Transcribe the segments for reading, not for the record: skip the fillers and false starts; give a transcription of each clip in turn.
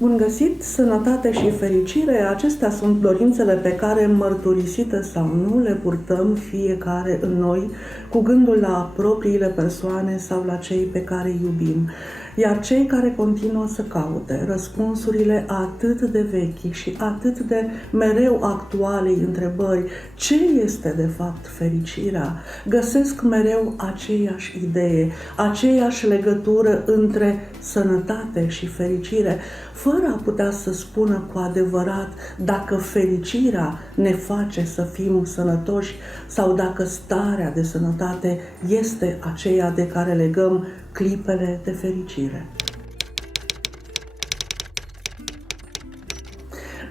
Bun găsit! Sănătate și fericire, acestea sunt dorințele pe care, mărturisite sau nu, le purtăm fiecare în noi, cu gândul la propriile persoane sau la cei pe care îi iubim. Iar cei care continuă să caute răspunsurile atât de vechi și atât de mereu actualei întrebări, ce este de fapt fericirea, găsesc mereu aceeași idee, aceeași legătură între sănătate și fericire, fără a putea să spună cu adevărat dacă fericirea ne face să fim sănătoși sau dacă starea de sănătate este aceea de care legăm clipele de fericire.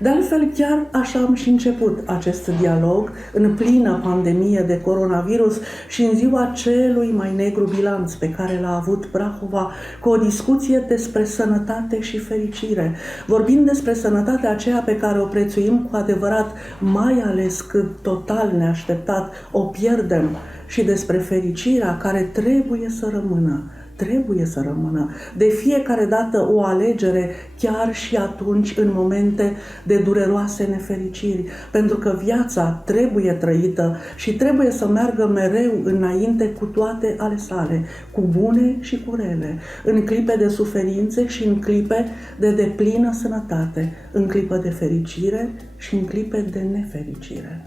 De altfel, chiar așa am și început acest dialog în plină pandemie de coronavirus și în ziua celui mai negru bilanț pe care l-a avut Prahova, cu o discuție despre sănătate și fericire, vorbind despre sănătatea aceea pe care o prețuim cu adevărat, mai ales când total neașteptat o pierdem, și despre fericirea care trebuie să rămână. Trebuie să rămână. De fiecare dată o alegere, chiar și atunci în momente de dureroase nefericiri, pentru că viața trebuie trăită și trebuie să meargă mereu înainte cu toate ale sale, cu bune și cu rele, în clipe de suferințe și în clipe de deplină sănătate, în clipe de fericire și în clipe de nefericire.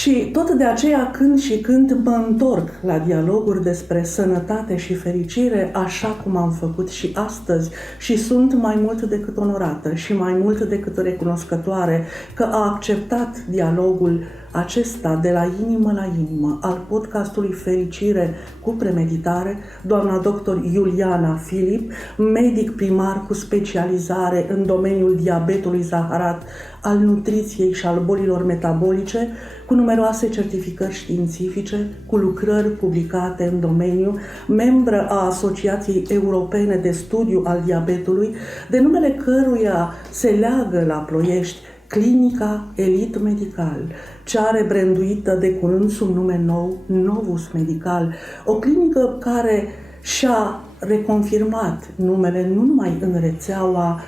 Și tot de aceea, când și când mă întorc la dialoguri despre sănătate și fericire, așa cum am făcut și astăzi, și sunt mai mult decât onorată și mai mult decât recunoscătoare că a acceptat dialogul acesta de la inimă la inimă al podcastului Fericire cu premeditare, doamna dr. Iuliana Filip, medic primar cu specializare în domeniul diabetului zaharat, al nutriției și al bolilor metabolice, cu numeroase certificări științifice, cu lucrări publicate în domeniu, membră a Asociației Europene de Studiu al Diabetului, de numele căruia se leagă la Ploiești Clinica Elite Medical, cea rebranduită de curând sub nume nou, Novus Medical, o clinică care și-a reconfirmat numele nu numai în rețeaua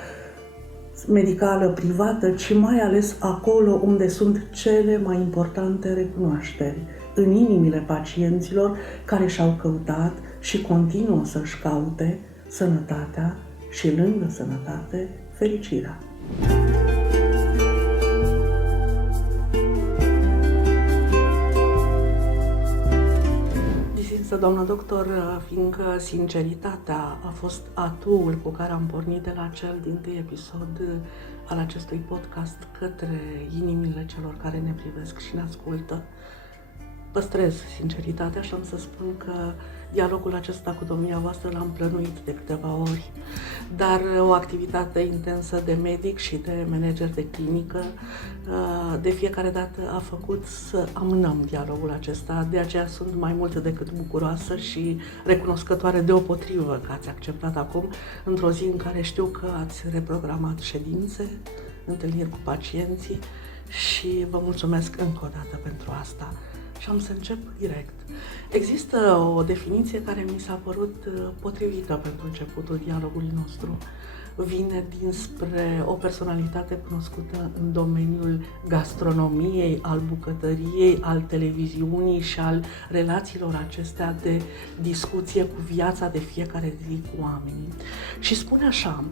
medicală privată, ci mai ales acolo unde sunt cele mai importante recunoașteri, în inimile pacienților care și-au căutat și continuă să-și caute sănătatea și, lângă sănătate, fericirea. Doamnă doctor, fiindcă sinceritatea a fost atuul cu care am pornit de la cel dintâi episod al acestui podcast către inimile celor care ne privesc și ne ascultă, păstrez sinceritatea și am să spun că dialogul acesta cu domnia voastră l-am plănuit de câteva ori, dar o activitate intensă de medic și de manager de clinică de fiecare dată a făcut să amânăm dialogul acesta. De aceea sunt mai mult decât bucuroasă și recunoscătoare deopotrivă că ați acceptat acum, într-o zi în care știu că ați reprogramat ședințe, întâlniri cu pacienții, și vă mulțumesc încă o dată pentru asta. Și am să încep direct. Există o definiție care mi s-a părut potrivită pentru începutul dialogului nostru. Vine dinspre o personalitate cunoscută în domeniul gastronomiei, al bucătăriei, al televiziunii și al relațiilor acestea de discuție cu viața de fiecare zi cu oamenii. Și spune așa: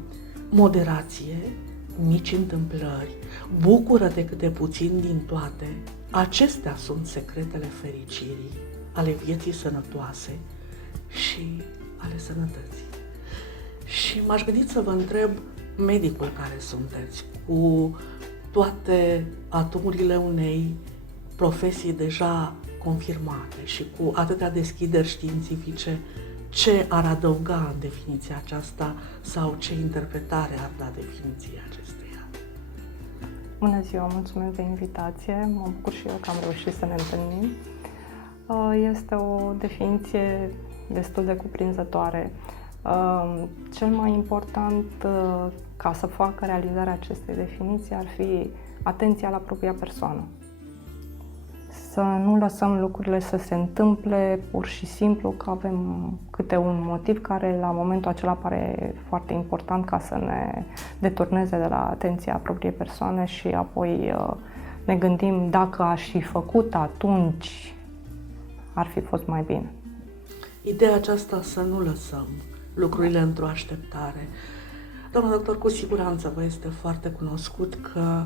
moderație, mici întâmplări, bucură-te cât de puțin din toate. Acestea sunt secretele fericirii, ale vieții sănătoase și ale sănătății. Și m-aș gândi să vă întreb, medicul care sunteți, cu toate atumurile unei profesii deja confirmate și cu atâtea deschideri științifice, ce ar adăuga în definiția aceasta sau ce interpretare ar da definiției acesteia? Bună ziua, mulțumesc de invitație, mă bucur și eu că am reușit să ne întâlnim. Este o definiție destul de cuprinzătoare. Cel mai important ca să facă realizarea acestei definiții ar fi atenția la propria persoană. Să nu lăsăm lucrurile să se întâmple pur și simplu că avem câte un motiv care la momentul acela pare foarte important ca să ne deturneze de la atenția propriei persoane și apoi ne gândim dacă aș fi făcut atunci ar fi fost mai bine. Ideea aceasta să nu lăsăm lucrurile într-o așteptare. Doamna doctor, cu siguranță vă este foarte cunoscut că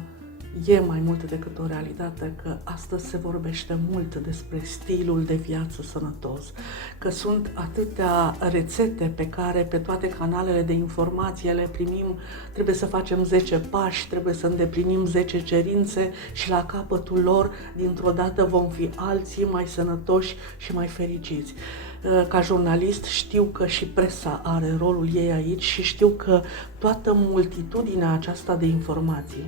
e mai mult decât o realitate, că astăzi se vorbește mult despre stilul de viață sănătos, că sunt atâtea rețete pe care pe toate canalele de informație le primim, trebuie să facem 10 pași, trebuie să îndeplinim 10 cerințe și la capătul lor, dintr-o dată vom fi alții mai sănătoși și mai fericiți. Ca jurnalist știu că și presa are rolul ei aici și știu că toată multitudinea aceasta de informații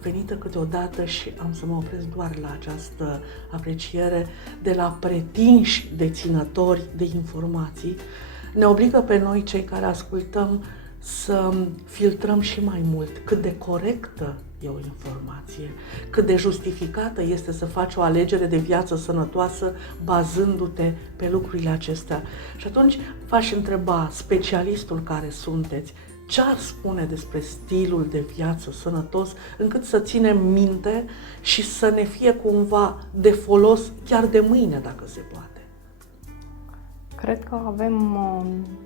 venită câteodată, și am să mă opresc doar la această apreciere, de la pretinși deținători de informații, ne obligă pe noi, cei care ascultăm, să filtrăm și mai mult cât de corectă e o informație, cât de justificată este să faci o alegere de viață sănătoasă bazându-te pe lucrurile acestea. Și atunci v-aș întreba, specialistul care sunteți, ce ar spune despre stilul de viață sănătos, încât să ținem minte și să ne fie cumva de folos chiar de mâine, dacă se poate? Cred că avem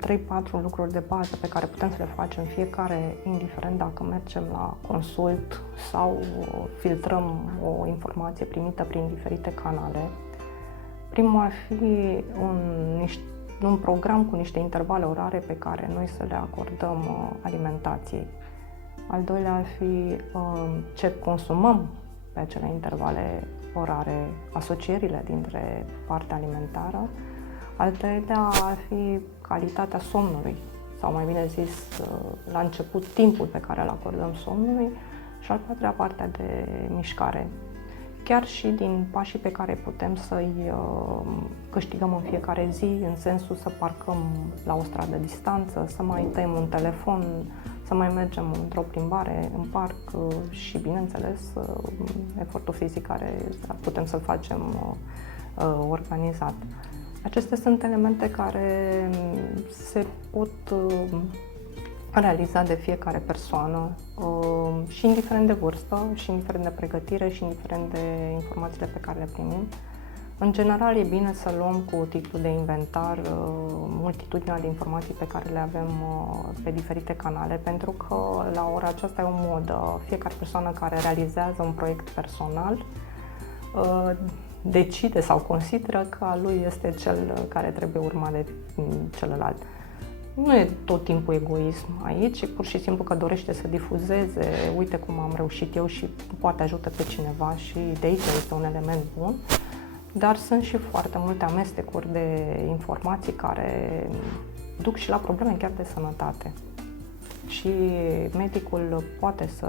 3-4 lucruri de bază pe care putem să le facem fiecare, indiferent dacă mergem la consult sau filtrăm o informație primită prin diferite canale. Primul ar fi un program cu niște intervale orare pe care noi să le acordăm alimentației. Al doilea ar fi ce consumăm pe acele intervale orare, asocierile dintre partea alimentară. Al treilea ar fi calitatea somnului, sau mai bine zis, la început, timpul pe care îl acordăm somnului. Și al patrulea, partea de mișcare. Chiar și din pașii pe care putem să-i câștigăm în fiecare zi, în sensul să parcăm la o stradă distanță, să mai tăiem un telefon, să mai mergem într-o plimbare în parc și, bineînțeles, efortul fizic care putem să-l facem organizat. Acestea sunt elemente care se pot realiza de fiecare persoană și indiferent de vârstă, și indiferent de pregătire, și indiferent de informațiile pe care le primim. În general, e bine să luăm cu titlul de inventar multitudinea de informații pe care le avem pe diferite canale, pentru că la ora aceasta e o modă. Fiecare persoană care realizează un proiect personal decide sau consideră că a lui este cel care trebuie urmat de celălalt. Nu e tot timpul egoism aici, e pur și simplu că dorește să difuzeze, uite cum am reușit eu și poate ajută pe cineva, și de aici este un element bun. Dar sunt și foarte multe amestecuri de informații care duc și la probleme chiar de sănătate. Și medicul poate să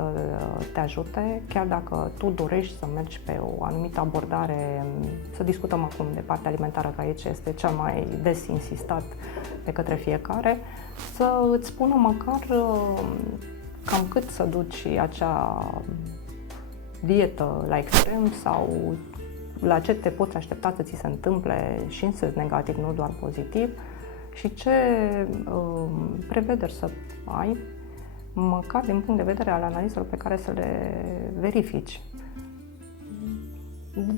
te ajute, chiar dacă tu dorești să mergi pe o anumită abordare. Să discutăm acum de partea alimentară, că aici este cea mai des insistat de către fiecare, să îți spună măcar cam cât să duci acea dietă la extrem sau la ce te poți aștepta să ți se întâmple și în sens negativ, nu doar pozitiv, și ce prevederi să ai, măcar din punct de vedere al analizelor pe care să le verifici.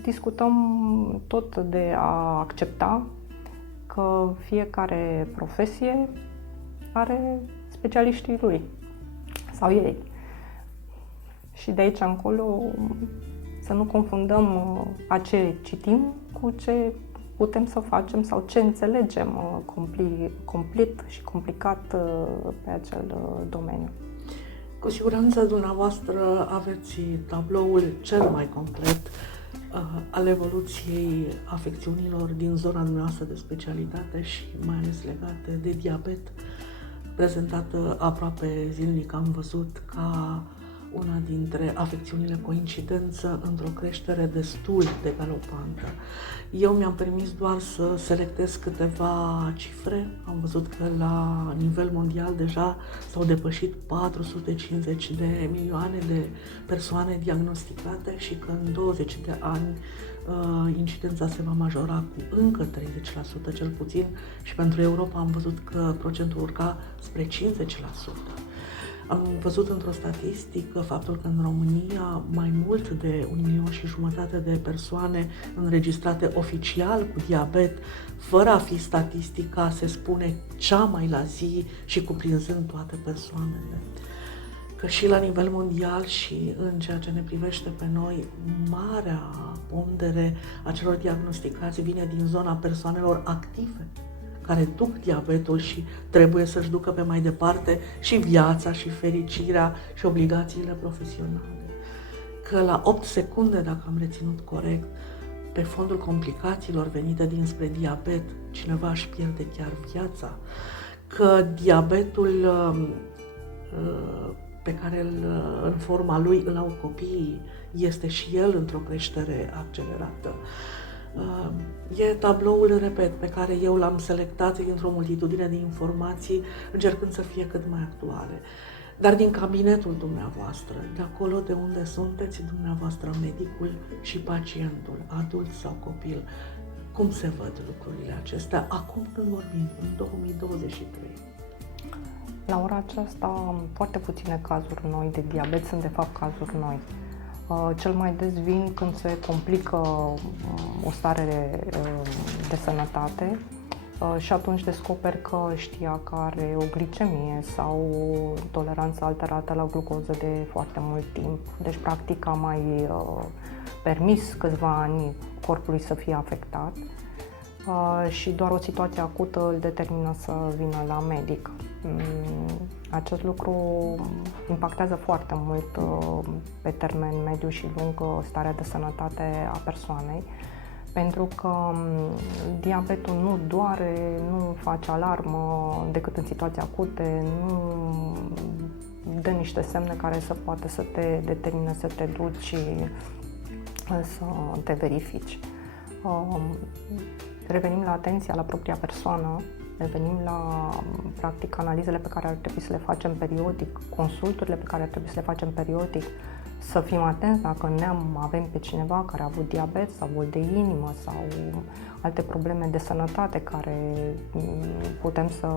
Discutăm tot de a accepta că fiecare profesie are specialiștii lui sau ei. Și de aici încolo să nu confundăm a ce citim cu ce putem să facem sau ce înțelegem complet și complicat pe acel domeniu. Cu siguranță dumneavoastră aveți tabloul cel mai complet al evoluției afecțiunilor din zona dumneavoastră de specialitate și mai ales legate de diabet, prezentată aproape zilnic. Am văzut ca una dintre afecțiunile coincidență într-o creștere destul de galopantă. Eu mi-am permis doar să selectez câteva cifre. Am văzut că la nivel mondial deja s-au depășit 450 de milioane de persoane diagnosticate și că în 20 de ani incidența se va majora cu încă 30% cel puțin și pentru Europa am văzut că procentul urca spre 50%. Am văzut într-o statistică faptul că în România mai mult de 1,5 milion de persoane înregistrate oficial cu diabet, fără a fi statistica, se spune cea mai la zi și cuprinzând toate persoanele. Că și la nivel mondial și în ceea ce ne privește pe noi, marea pondere a celor diagnosticați vine din zona persoanelor active, care duc diabetul și trebuie să-și ducă pe mai departe și viața, și fericirea, și obligațiile profesionale. Că la 8 secunde, dacă am reținut corect, pe fondul complicațiilor venite dinspre diabet, cineva își pierde chiar viața. Că diabetul pe care în forma lui îl au copiii este și el într-o creștere accelerată. E tabloul, repet, pe care eu l-am selectat dintr-o multitudine de informații, încercând să fie cât mai actuale. Dar din cabinetul dumneavoastră, de acolo de unde sunteți dumneavoastră, medicul și pacientul, adult sau copil, cum se văd lucrurile acestea acum când vorbim, în 2023? La ora aceasta, foarte puține cazuri noi de diabet sunt de fapt cazuri noi. Cel mai des vin când se complică o stare de sănătate și atunci descoperi că știa că are o glicemie sau o toleranță alterată la glucoză de foarte mult timp. Deci, practic, a mai permis câțiva ani corpului să fie afectat și doar o situație acută îl determină să vină la medic. Acest lucru impactează foarte mult pe termen mediu și lung starea de sănătate a persoanei, pentru că diabetul nu doare, nu face alarmă decât în situații acute, nu dă niște semne care să poată să te determine să te duci și să te verifici. Revenim la atenția la propria persoană, revenim la, practic, analizele pe care ar trebui să le facem periodic, consulturile pe care ar trebui să le facem periodic, să fim atenți dacă în neam avem pe cineva care a avut diabet sau boli de inimă sau alte probleme de sănătate care putem să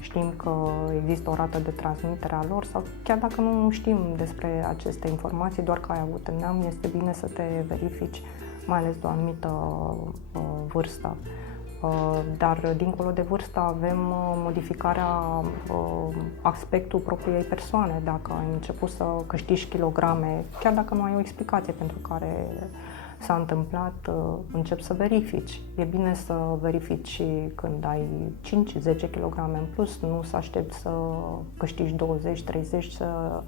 știm că există o rată de transmitere a lor sau chiar dacă nu știm despre aceste informații, doar că ai avut în neam, este bine să te verifici, mai ales de o anumită vârstă. Dar dincolo de vârstă avem modificarea aspectul propriei persoane. Dacă ai început să câștigi kilograme, chiar dacă nu ai o explicație pentru care s-a întâmplat, începi să verifici. E bine să verifici și când ai 5-10 kg în plus, nu să aștepți să câștigi 20-30, să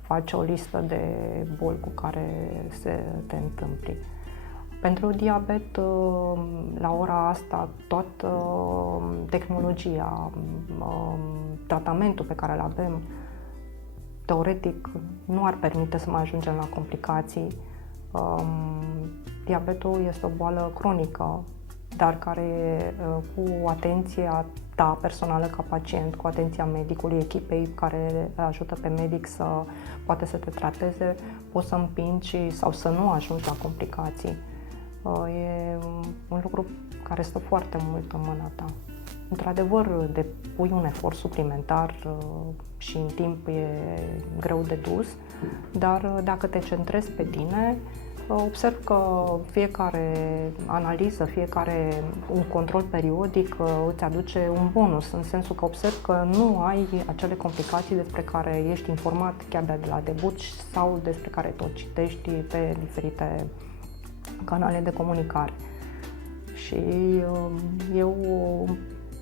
faci o listă de boli cu care se te întâmpli. Pentru diabet, la ora asta, toată tehnologia, tratamentul pe care îl avem, teoretic, nu ar permite să mai ajungem la complicații. Diabetul este o boală cronică, dar care, cu atenția ta personală ca pacient, cu atenția medicului, echipei care ajută pe medic să poate să te trateze, poți să împingi sau să nu ajungi la complicații. E un lucru care stă foarte mult în mâna ta. Într-adevăr, depui un efort suplimentar și în timp e greu de dus, dar dacă te centrezi pe tine, observ că fiecare analiză, fiecare un control periodic îți aduce un bonus, în sensul că observ că nu ai acele complicații despre care ești informat chiar de la debut sau despre care tot citești pe diferite canale de comunicare. Și eu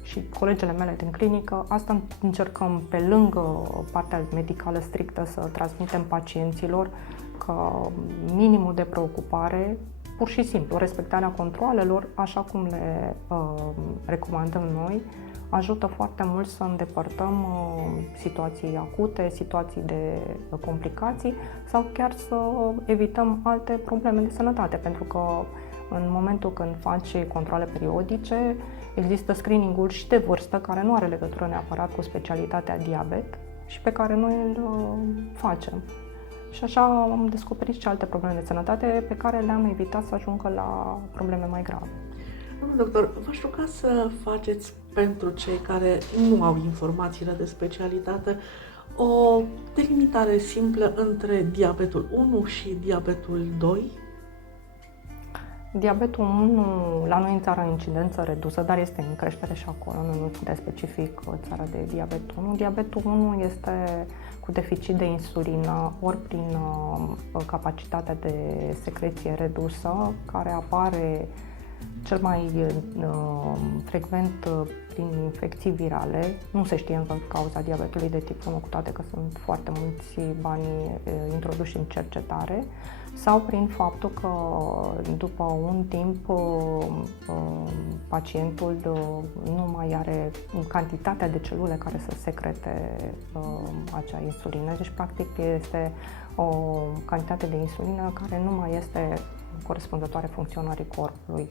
și colegele mele din clinică, asta încercăm pe lângă partea medicală strictă să transmitem pacienților că minimul de preocupare pur și simplu, respectarea controalelor, așa cum le recomandăm noi, ajută foarte mult să îndepărtăm situații acute, situații de complicații sau chiar să evităm alte probleme de sănătate, pentru că în momentul când faci controale periodice, există screening-ul și de vârstă care nu are legătură neapărat cu specialitatea diabet și pe care noi îl facem. Și așa am descoperit și alte probleme de sănătate pe care le-am evitat să ajungă la probleme mai grave. Domnul doctor, v-aș ruga să faceți pentru cei care nu au informațiile de specialitate o delimitare simplă între diabetul 1 și diabetul 2? Diabetul 1, la noi în țară, incidență redusă, dar este în creștere și acolo, nu de specific țara de diabetul 1. Diabetul 1 este cu deficit de insulină, ori prin capacitatea de secreție redusă, care apare cel mai frecvent prin infecții virale. Nu se știe încă cauza diabetului de tip 1, cu toate că sunt foarte mulți bani introduși în cercetare, sau prin faptul că după un timp pacientul nu mai are cantitatea de celule care să secrete acea insulină. Deci, practic, este o cantitate de insulină care nu mai este corespunzătoare funcționării corpului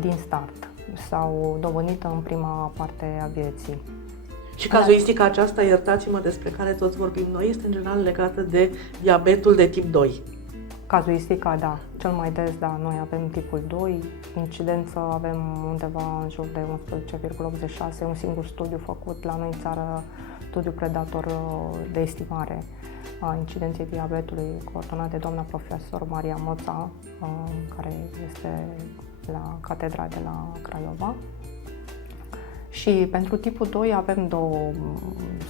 din start sau dobândită în prima parte a vieții. Și cazuistica aceasta, iertați-mă, despre care toți vorbim noi, este în general legată de diabetul de tip 2. Cazuistica, da. Cel mai des, da, noi avem tipul 2, incidență avem undeva în jur de 11,86, un singur studiu făcut la noi în țară, studiu predator de estimare a incidenței diabetului, coordonat de doamna profesor Maria Moța, care este la catedra de la Craiova. Și pentru tipul 2 avem două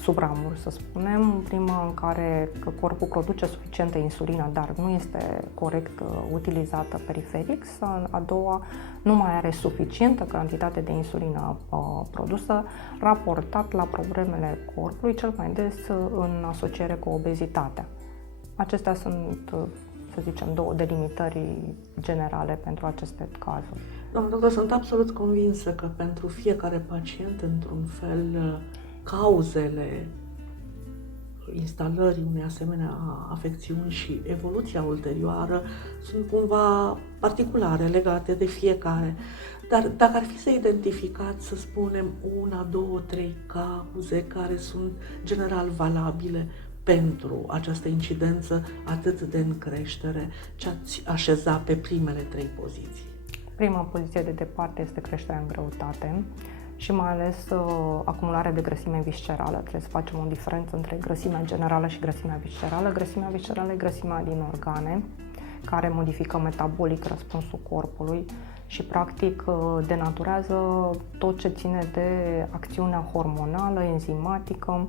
subramuri, să spunem. Prima în care corpul produce suficientă insulină, dar nu este corect utilizată periferic. A doua, nu mai are suficientă cantitate de insulină produsă, raportat la problemele corpului, cel mai des în asociere cu obezitatea. Acestea sunt, să zicem, două delimitări generale pentru aceste cazuri. Doamna doctor, sunt absolut convinsă că pentru fiecare pacient, într-un fel, cauzele instalării unei asemenea afecțiuni și evoluția ulterioară sunt cumva particulare, legate de fiecare. Dar dacă ar fi să identificați, să spunem, 1, 2, 3 cauze care sunt general valabile pentru această incidență atât de în creștere, ce ați așeza pe primele 3 poziții? Prima poziție de departe este creșterea în greutate și mai ales acumularea de grăsime viscerală. Trebuie să facem o diferență între grăsimea generală și grăsimea viscerală. Grăsimea viscerală e grăsimea din organe, care modifică metabolic răspunsul corpului și practic denaturează tot ce ține de acțiunea hormonală, enzimatică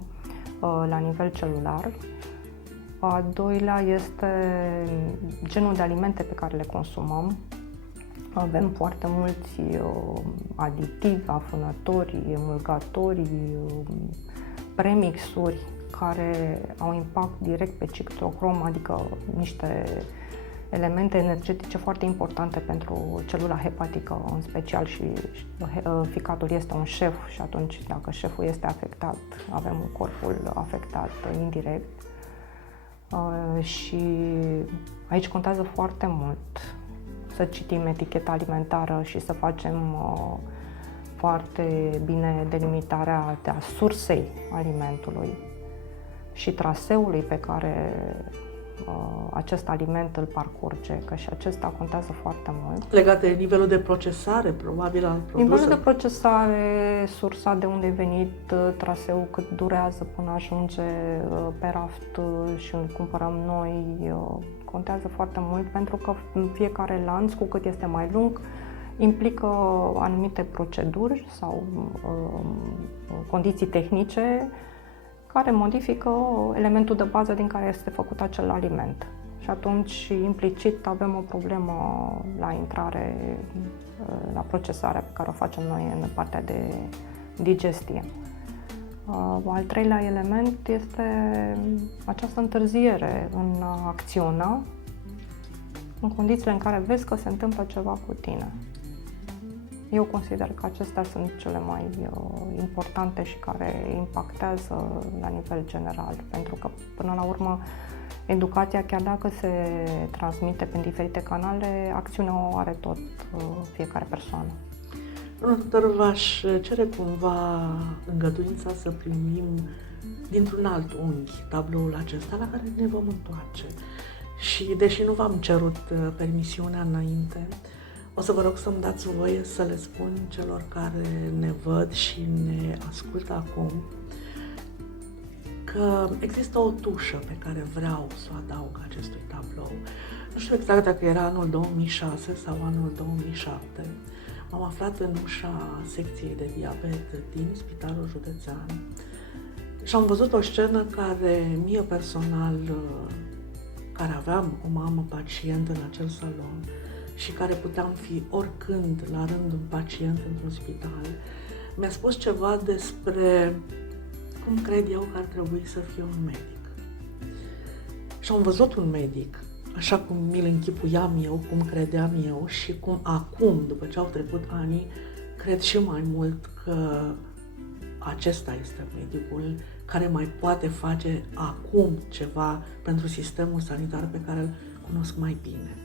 la nivel celular. A doilea este genul de alimente pe care le consumăm. Avem foarte mulți aditivi, afânători, emulgatori, premixuri care au impact direct pe ciclocrom, adică niște elemente energetice foarte importante pentru celula hepatică în special, și ficatul este un șef și atunci dacă șeful este afectat, avem corpul afectat indirect. Și aici contează foarte mult să citim eticheta alimentară și să facem foarte bine delimitarea a sursei alimentului și traseului pe care acest aliment îl parcurge, că și acesta contează foarte mult. Legat de nivelul de procesare, probabil, al produsului. Nivelul de procesare, sursa de unde e venit, traseul, cât durează până ajunge pe raft și îl cumpărăm noi, contează foarte mult, pentru că fiecare lanț, cu cât este mai lung, implică anumite proceduri sau condiții tehnice care modifică elementul de bază din care este făcut acel aliment. Și atunci, implicit, avem o problemă la intrare, la procesarea pe care o facem noi în partea de digestie. Al treilea element este această întârziere în a acționa în condițiile în care vezi că se întâmplă ceva cu tine. Eu consider că acestea sunt cele mai importante și care impactează la nivel general, pentru că, până la urmă, educația, chiar dacă se transmite prin diferite canale, acțiunea o are tot fiecare persoană. Doctor, v-aș cere cumva îngăduința să primim dintr-un alt unghi tabloul acesta la care ne vom întoarce. Și, deși nu v-am cerut permisiunea înainte, o să vă rog să-mi dați voie să le spun celor care ne văd și ne ascultă acum că există o tușă pe care vreau să o adaug acestui tablou. Nu știu exact dacă era anul 2006 sau anul 2007. M-am aflat în ușa secției de diabet din Spitalul Județean și am văzut o scenă care mie personal, care aveam o mamă pacient în acel salon și care puteam fi oricând la rând un pacient într-un spital, mi-a spus ceva despre cum cred eu că ar trebui să fie un medic. Și am văzut un medic așa cum mi-l închipuiam eu, cum credeam eu și cum acum, după ce au trecut ani, cred și mai mult că acesta este medicul care mai poate face acum ceva pentru sistemul sanitar pe care îl cunosc mai bine.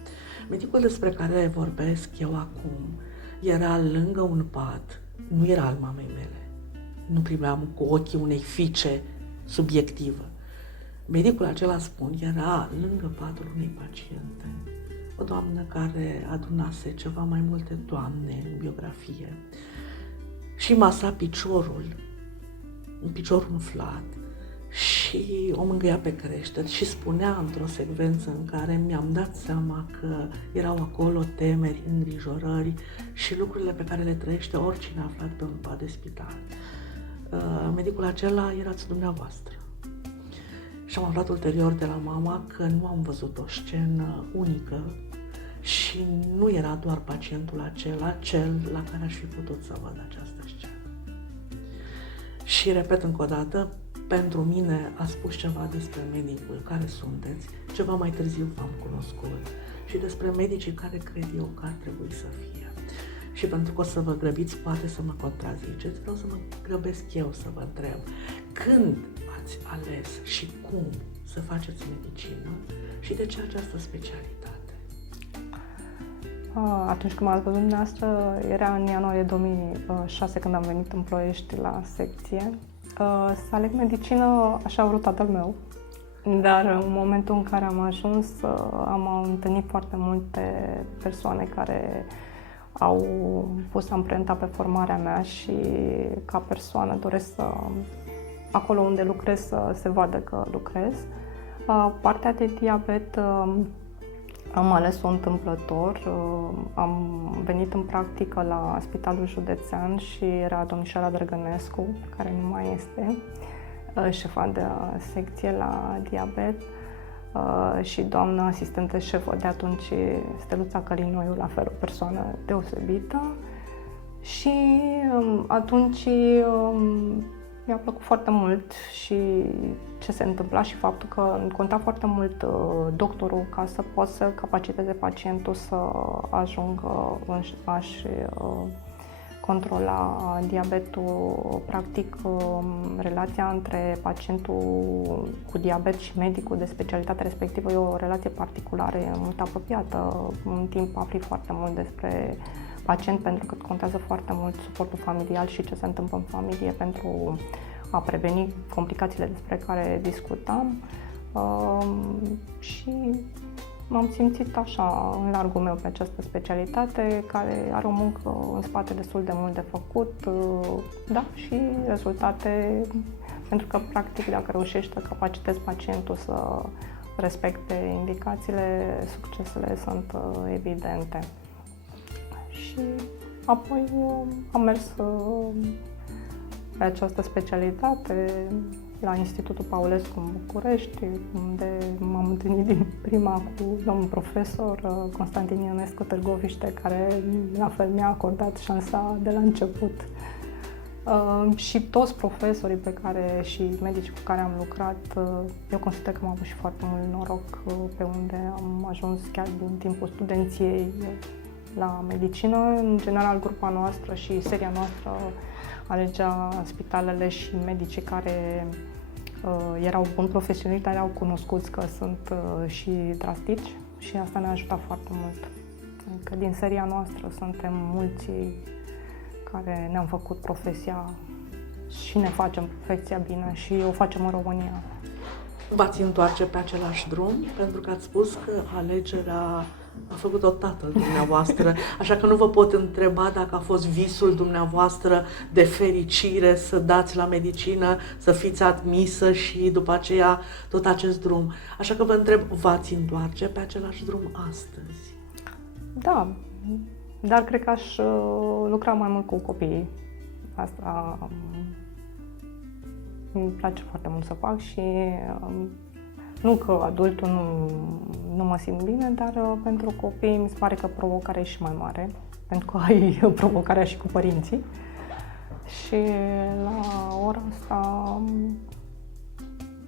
Medicul despre care vorbesc eu acum era lângă un pat, nu era al mamei mele. Nu primeam cu ochii unei fiice subiectivă. Medicul acela, spun, era lângă patul unei paciente, o doamnă care adunase ceva mai multe doamne în biografie și masa piciorul, un picior umflat și o mângâia pe creștet și spunea într-o secvență în care mi-am dat seama că erau acolo temeri, îngrijorări și lucrurile pe care le trăiește oricine aflat pe un pat de spital. Medicul acela erați dumneavoastră. Și am aflat ulterior de la mama că nu am văzut o scenă unică și nu era doar pacientul acela cel la care aș fi putut să văd această scenă. Și repet încă o dată, pentru mine a spus ceva despre medicul care sunteți, ceva mai târziu v-am cunoscut și despre medicii care cred eu că ar trebui să fie. Și pentru că o să vă grăbiți, poate să mă contraziceți, vreau să mă grăbesc eu să vă întreb când ați ales și cum să faceți medicină și de ce această specialitate? Atunci când m-ați văzut dumneavoastră, era în ianuarie 2006 când am venit în Ploiești la secție. Să aleg medicină, așa a vrut tatăl meu, dar în momentul în care am ajuns am întâlnit foarte multe persoane care au pus amprenta pe formarea mea și ca persoană doresc să, acolo unde lucrez, să se vadă că lucrez. Partea de diabet am ales-o întâmplător. Am venit în practică la Spitalul Județean și era domnișoara Drăgănescu, care nu mai este, șefa de secție la diabet, și doamna asistentă șefă de atunci, Steluța Călinoiu, la fel, o persoană deosebită. Și atunci mi-a plăcut foarte mult și ce se întâmpla și faptul că conta foarte mult doctorul ca să poată să capaciteze pacientul să ajungă a-și controla diabetul. Practic, relația între pacientul cu diabet și medicul de specialitate respectivă e o relație particulară, e mult apropiată. În timp afli foarte mult despre pacient pentru că contează foarte mult suportul familial și ce se întâmplă în familie pentru a preveni complicațiile despre care discutam. Și m-am simțit așa în largul meu pe această specialitate, care are o muncă în spate destul de mult de făcut, da, și rezultate, pentru că practic dacă reușești să capacitezi pacientul să respecte indicațiile, succesele sunt evidente. Și apoi am mers pe această specialitate la Institutul Paulescu în București, unde m-am întâlnit din prima cu domnul profesor Constantin Ionescu Târgoviște, care la fel mi-a acordat șansa de la început Și toți profesorii și medicii cu care am lucrat, eu consider că am avut și foarte mult noroc pe unde am ajuns chiar din timpul studenției la medicină. În general, grupa noastră și seria noastră alegea spitalele și medicii care erau buni profesioniști, dar erau cunoscuți că sunt și drastici și asta ne-a ajutat foarte mult. Adică din seria noastră suntem mulți care ne-am făcut profesia și ne facem profesia bine și o facem în România. V-ați întoarce pe același drum? Pentru că ați spus că alegerea a făcut-o tatăl dumneavoastră, așa că nu vă pot întreba dacă a fost visul dumneavoastră de fericire să dați la medicină, să fiți admisă și după aceea tot acest drum. Așa că vă întreb, v-ați întoarce pe același drum astăzi? Da, dar cred că aș lucra mai mult cu copiii. Asta îmi place foarte mult să fac și nu că adultul nu mă simt bine, dar pentru copii mi se pare că provocarea e și mai mare, pentru că ai provocarea și cu părinții. Și la ora asta,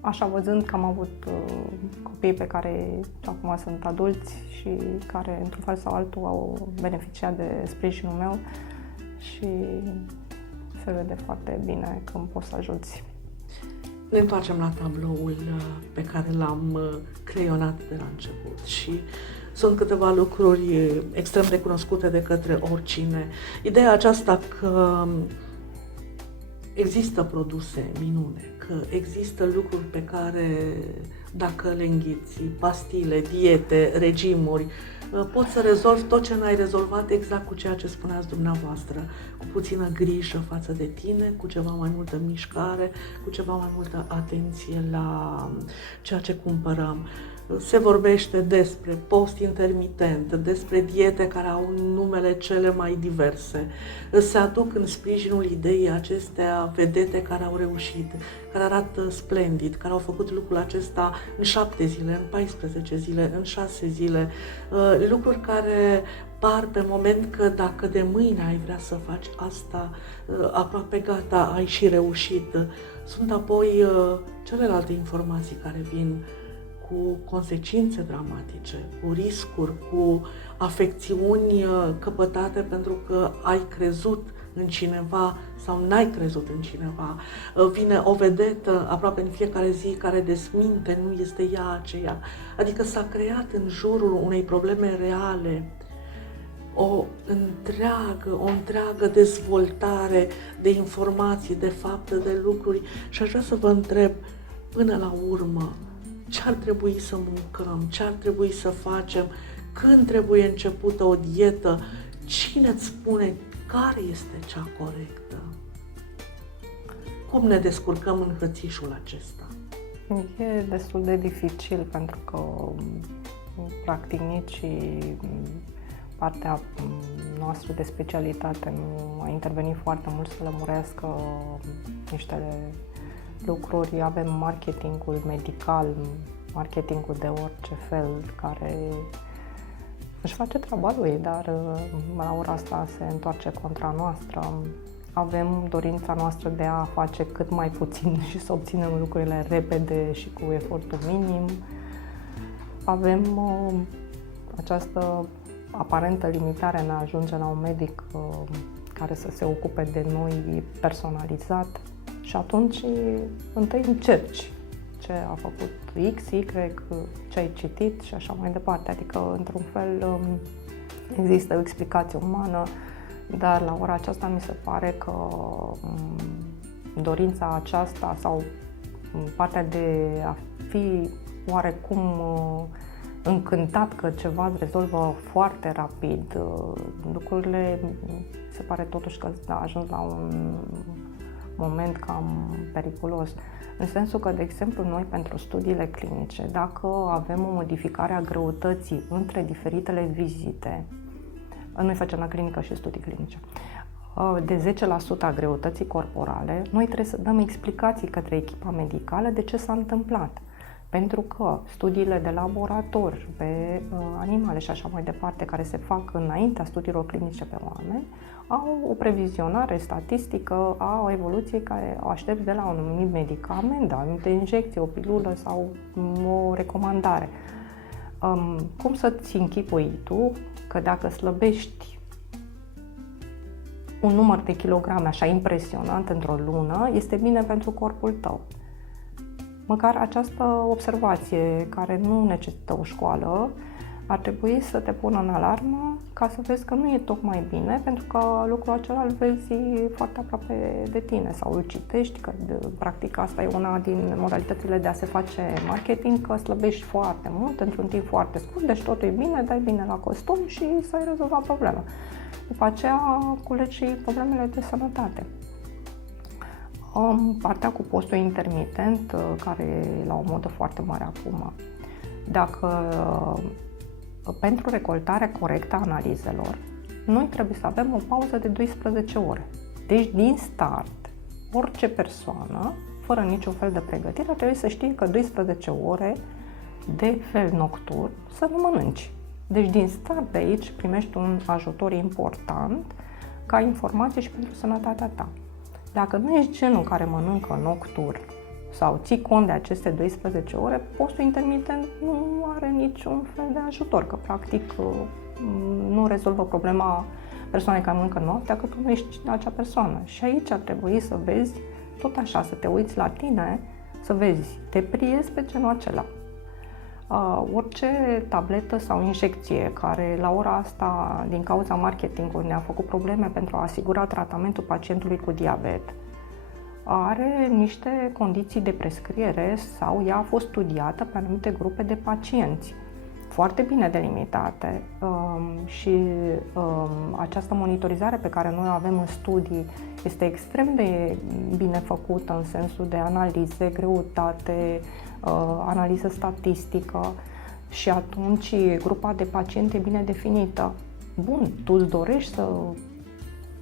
așa văzând că am avut copii pe care acum sunt adulți și care într-un fel sau altul au beneficiat de sprijinul meu și se vede foarte bine că îmi poți să ajuți. Ne întoarcem la tabloul pe care l-am creionat de la început și sunt câteva lucruri extrem de cunoscute de către oricine. Ideea aceasta că există produse minune, că există lucruri pe care dacă le înghiți, pastile, diete, regimuri, poți să rezolvi tot ce n-ai rezolvat exact cu ceea ce spuneați dumneavoastră, cu puțină grijă față de tine, cu ceva mai multă mișcare, cu ceva mai multă atenție la ceea ce cumpărăm. Se vorbește despre post intermitent, despre diete care au numele cele mai diverse. Se aduc în sprijinul ideii acestea vedete care au reușit, care arată splendid, care au făcut lucrul acesta în 7 zile, în 14 zile, în 6 zile. Lucruri care par pe moment că dacă de mâine ai vrea să faci asta, aproape gata, ai și reușit. Sunt apoi celelalte informații care vin cu consecințe dramatice, cu riscuri, cu afecțiuni căpătate pentru că ai crezut în cineva sau n-ai crezut în cineva. Vine o vedetă aproape în fiecare zi care desminte, nu este ea aceea. Adică s-a creat în jurul unei probleme reale o întreagă dezvoltare de informații, de fapte, de lucruri și aș vrea să vă întreb până la urmă ce ar trebui să mâncăm, ce ar trebui să facem, când trebuie începută o dietă, cine îți spune care este cea corectă? Cum ne descurcăm în hățișul acesta? E destul de dificil pentru că practic nici partea noastră de specialitate nu a intervenit foarte mult să lămurească niște lucruri. Avem marketingul medical, marketingul de orice fel, care își face treaba lui, dar la ora asta se întoarce contra noastră. Avem dorința noastră de a face cât mai puțin și să obținem lucrurile repede și cu efortul minim. Avem această aparentă limitare în a ajunge la un medic care să se ocupe de noi personalizat. Și atunci, întâi încerci ce a făcut X, Y, ce ai citit și așa mai departe. Adică, într-un fel, există o explicație umană, dar la ora aceasta mi se pare că dorința aceasta sau partea de a fi oarecum încântat că ceva îți rezolvă foarte rapid lucrurile, se pare totuși că a ajuns la un moment cam periculos. În sensul că, de exemplu, noi pentru studiile clinice, dacă avem o modificare a greutății între diferitele vizite, noi facem la clinică și studii clinice, de 10% a greutății corporale, noi trebuie să dăm explicații către echipa medicală de ce s-a întâmplat. Pentru că studiile de laborator pe animale și așa mai departe, care se fac înaintea studiilor clinice pe oameni, au o previzionare statistică a evoluției care o aștept de la un anumit medicament, de o anumită injecție, o pilulă sau o recomandare. Cum să-ți închipui tu că dacă slăbești un număr de kilograme așa impresionant într-o lună, este bine pentru corpul tău? Măcar această observație, care nu necesită o școală, ar trebui să te pună în alarmă ca să vezi că nu e tocmai bine, pentru că lucrul acela îl vezi foarte aproape de tine sau îl citești, că practic asta e una din modalitățile de a se face marketing, că slăbești foarte mult într-un timp foarte scurt, deci totul e bine, dai bine la costum și să-i rezolva problema. După aceea culegi și problemele de sănătate. Partea cu postul intermitent, care e la o modă foarte mare acum. Dacă pentru recoltarea corectă a analizelor, noi trebuie să avem o pauză de 12 ore. Deci, din start, orice persoană, fără niciun fel de pregătire, trebuie să știe că 12 ore de fel nocturn să nu mănânci. Deci, din start de aici, primești un ajutor important ca informație și pentru sănătatea ta. Dacă nu ești genul care mănâncă nocturn sau ții cont de aceste 12 ore, postul intermitent nu are niciun fel de ajutor, că practic nu rezolvă problema persoanei care mănâncă noaptea, că tu nu ești acea persoană. Și aici ar trebui să vezi, tot așa, să te uiți la tine, să vezi, te priezi pe genul acela. Orice tabletă sau injecție care la ora asta, din cauza marketingului, ne-a făcut probleme pentru a asigura tratamentul pacientului cu diabet, are niște condiții de prescriere sau ea a fost studiată pe anumite grupe de pacienți foarte bine delimitate și această monitorizare pe care noi o avem în studii este extrem de bine făcută în sensul de analize, greutate, analiză statistică și atunci grupa de pacienți e bine definită. Bun, tu îți dorești să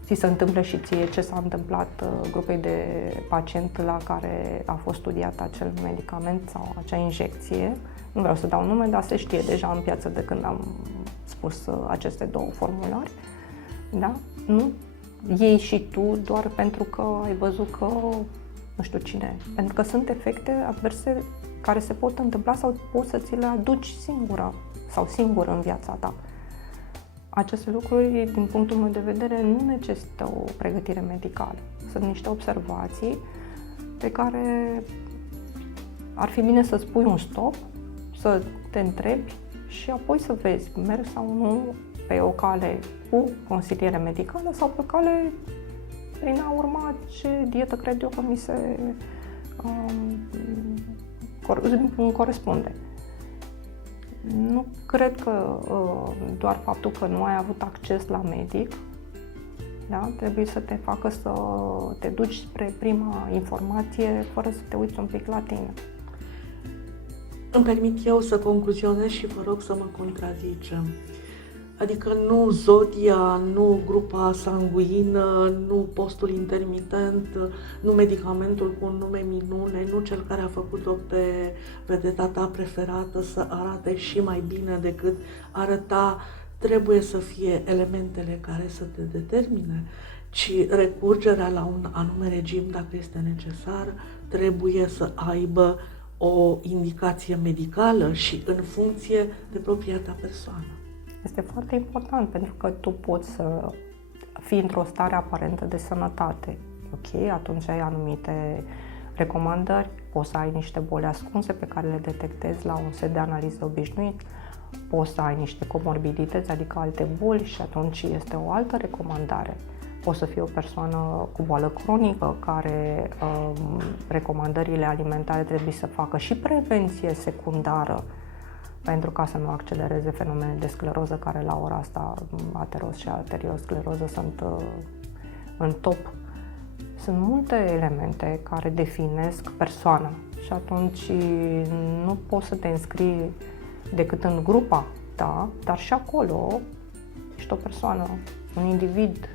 ți se întâmplă și ție ce s-a întâmplat grupei de pacienți la care a fost studiat acel medicament sau acea injecție. Nu vreau să dau nume, dar se știe deja în piață de când am spus aceste două formulari. Da? Nu iei și tu doar pentru că ai văzut că nu știu cine. Pentru că sunt efecte adverse care se pot întâmpla sau poți să ți le aduci singura sau singur în viața ta. Aceste lucruri, din punctul meu de vedere, nu necesită o pregătire medicală. Sunt niște observații pe care ar fi bine să spui un stop, să te întrebi și apoi să vezi, mergi sau nu pe o cale cu consiliere medicală sau pe cale prin a urma ce dietă cred eu că mi se corespunde. Nu cred că doar faptul că nu ai avut acces la medic, da, trebuie să te facă să te duci spre prima informație fără să te uiți un pic la tine. Îmi permit eu să concluzionez și vă rog să mă contrazicem. Adică nu zodia, nu grupa sanguină, nu postul intermitent, nu medicamentul cu un nume minune, nu cel care a făcut-o pe vedeta ta preferată să arate și mai bine decât arăta, trebuie să fie elementele care să te determine, ci recurgerea la un anume regim, dacă este necesar, trebuie să aibă o indicație medicală și în funcție de propria ta persoană. Este foarte important pentru că tu poți să fii într-o stare aparentă de sănătate. Ok, atunci ai anumite recomandări, poți să ai niște boli ascunse pe care le detectezi la un set de analize obișnuit, poți să ai niște comorbidități, adică alte boli și atunci este o altă recomandare. Poți să fii o persoană cu boală cronică care recomandările alimentare trebuie să facă și prevenție secundară pentru ca să nu accelereze fenomene de scleroză care la ora asta, ateros și arterioscleroză, sunt în top. Sunt multe elemente care definesc persoana și atunci nu poți să te înscrii decât în grupa ta, dar și acolo ești o persoană, un individ,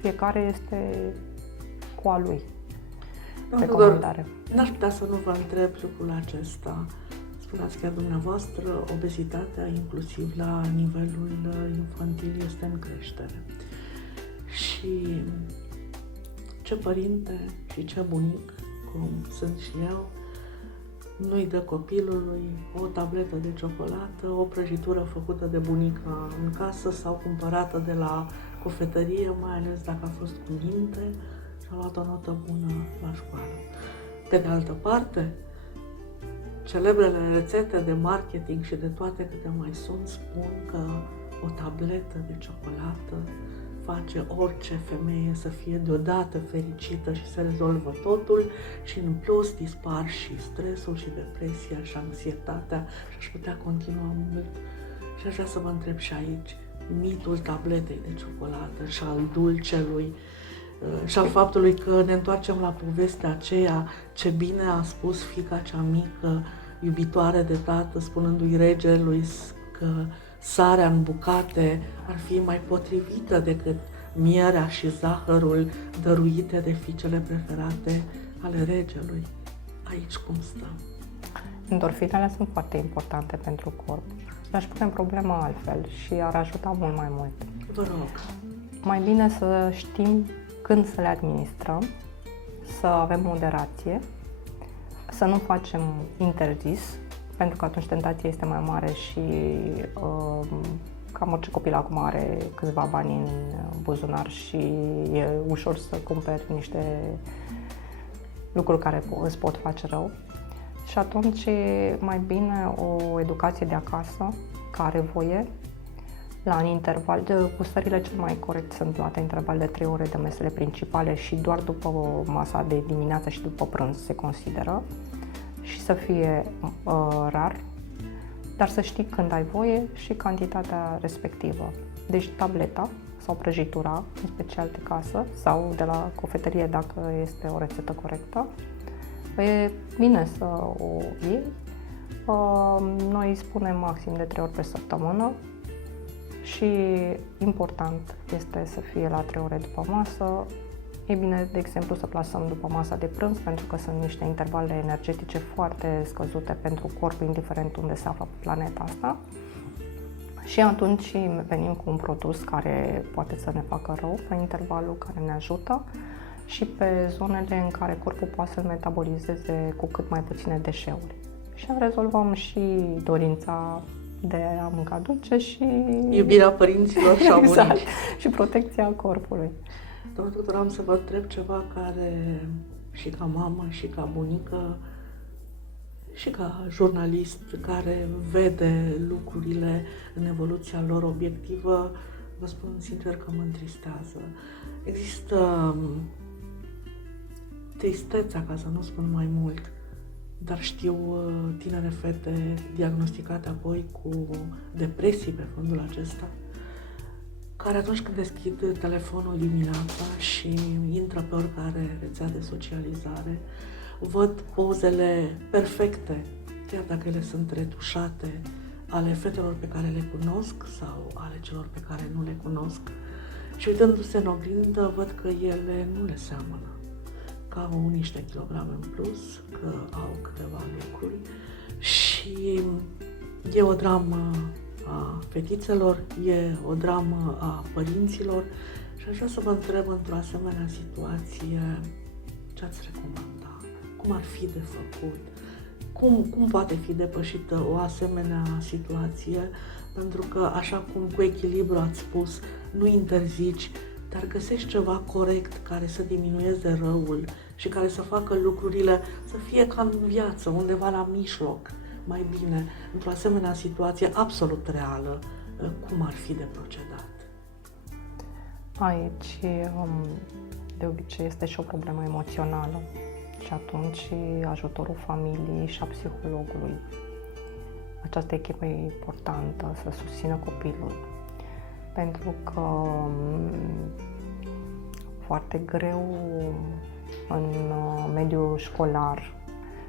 fiecare este cu a lui. Recomandare. N-aș putea să nu vă întreb lucrul acesta. spuneați chiar dumneavoastră, obezitatea, inclusiv la nivelul infantil, este în creștere. Și ce părinte și ce bunic, cum sunt și eu, nu-i dă copilului o tabletă de ciocolată, o prăjitură făcută de bunica în casă sau cumpărată de la cofetărie, mai ales dacă a fost cu minte și a luat o notă bună la școală. Pe de altă parte, celebrele rețete de marketing și de toate câte mai sunt spun că o tabletă de ciocolată face orice femeie să fie deodată fericită și se rezolvă totul și în plus dispar și stresul și depresia și anxietatea și aș putea continua mult. Și aș vrea să vă întreb și aici, mitul tabletei de ciocolată și al dulcelui și al faptului că ne întoarcem la povestea aceea, ce bine a spus fiica cea mică, iubitoare de tată, spunându-i regelui că sarea în bucate ar fi mai potrivită decât mierea și zahărul dăruite de fiicele preferate ale regelui. Aici cum stăm? Endorfinele sunt foarte importante pentru corp. Aș pune problema altfel și ar ajuta mult mai mult. Vă rog. Mai bine să știm când să le administrăm, să avem moderație, să nu facem interzis, pentru că atunci tentația este mai mare și cam orice copil acum are câțiva bani în buzunar și e ușor să cumperi niște lucruri care îți pot face rău. Și atunci e mai bine o educație de acasă, care are voie, la un interval, gustările cel mai corect sunt luate interval de 3 ore de mesele principale și doar după masa de dimineață și după prânz se consideră și să fie rar, dar să știi când ai voie și cantitatea respectivă. Deci tableta sau prăjitura, în special de casă sau de la cofetărie dacă este o rețetă corectă, e bine să o iei. Noi spunem maxim de 3 ori pe săptămână și important este să fie la 3 ore după masă. E bine, de exemplu, să plasăm după masa de prânz, pentru că sunt niște intervale energetice foarte scăzute pentru corp, indiferent unde se află pe planeta asta. Și atunci venim cu un produs care poate să ne facă rău pe intervalul care ne ajută și pe zonele în care corpul poate să-l metabolizeze cu cât mai puține deșeuri. Și rezolvăm și dorința de a mânca dulce și iubirea părinților și a bunicii. Exact. Și protecția corpului. Doamna doctor, am să vă întreb ceva care și ca mamă, și ca bunică, și ca jurnalist care vede lucrurile în evoluția lor obiectivă, vă spun sincer că mă întristează. Există tristețea, ca să nu spun mai mult, dar știu tinere fete diagnosticate apoi cu depresii pe fondul acesta, care atunci când deschid telefonul dimineața și intră pe oricare rețea de socializare, văd pozele perfecte, chiar dacă ele sunt retușate, ale fetelor pe care le cunosc sau ale celor pe care nu le cunosc. Și uitându-se în oglindă, văd că ele nu le seamănă, că au niște kilograme în plus, că au câteva lucruri și e o dramă a fetițelor, e o dramă a părinților și aș vrea să vă întreb într-o asemenea situație ce ați recomanda, cum ar fi de făcut, cum poate fi depășită o asemenea situație, pentru că, așa cum cu echilibru ați spus, nu interzici, dar găsești ceva corect care să diminueze răul și care să facă lucrurile să fie ca în viață, undeva la mijloc, mai bine, într-o asemenea situație absolut reală, cum ar fi de procedat? Aici, de obicei, este și o problemă emoțională și atunci ajutorul familiei și a psihologului. Această echipă e importantă, să susțină copilul, pentru că foarte greu în mediul școlar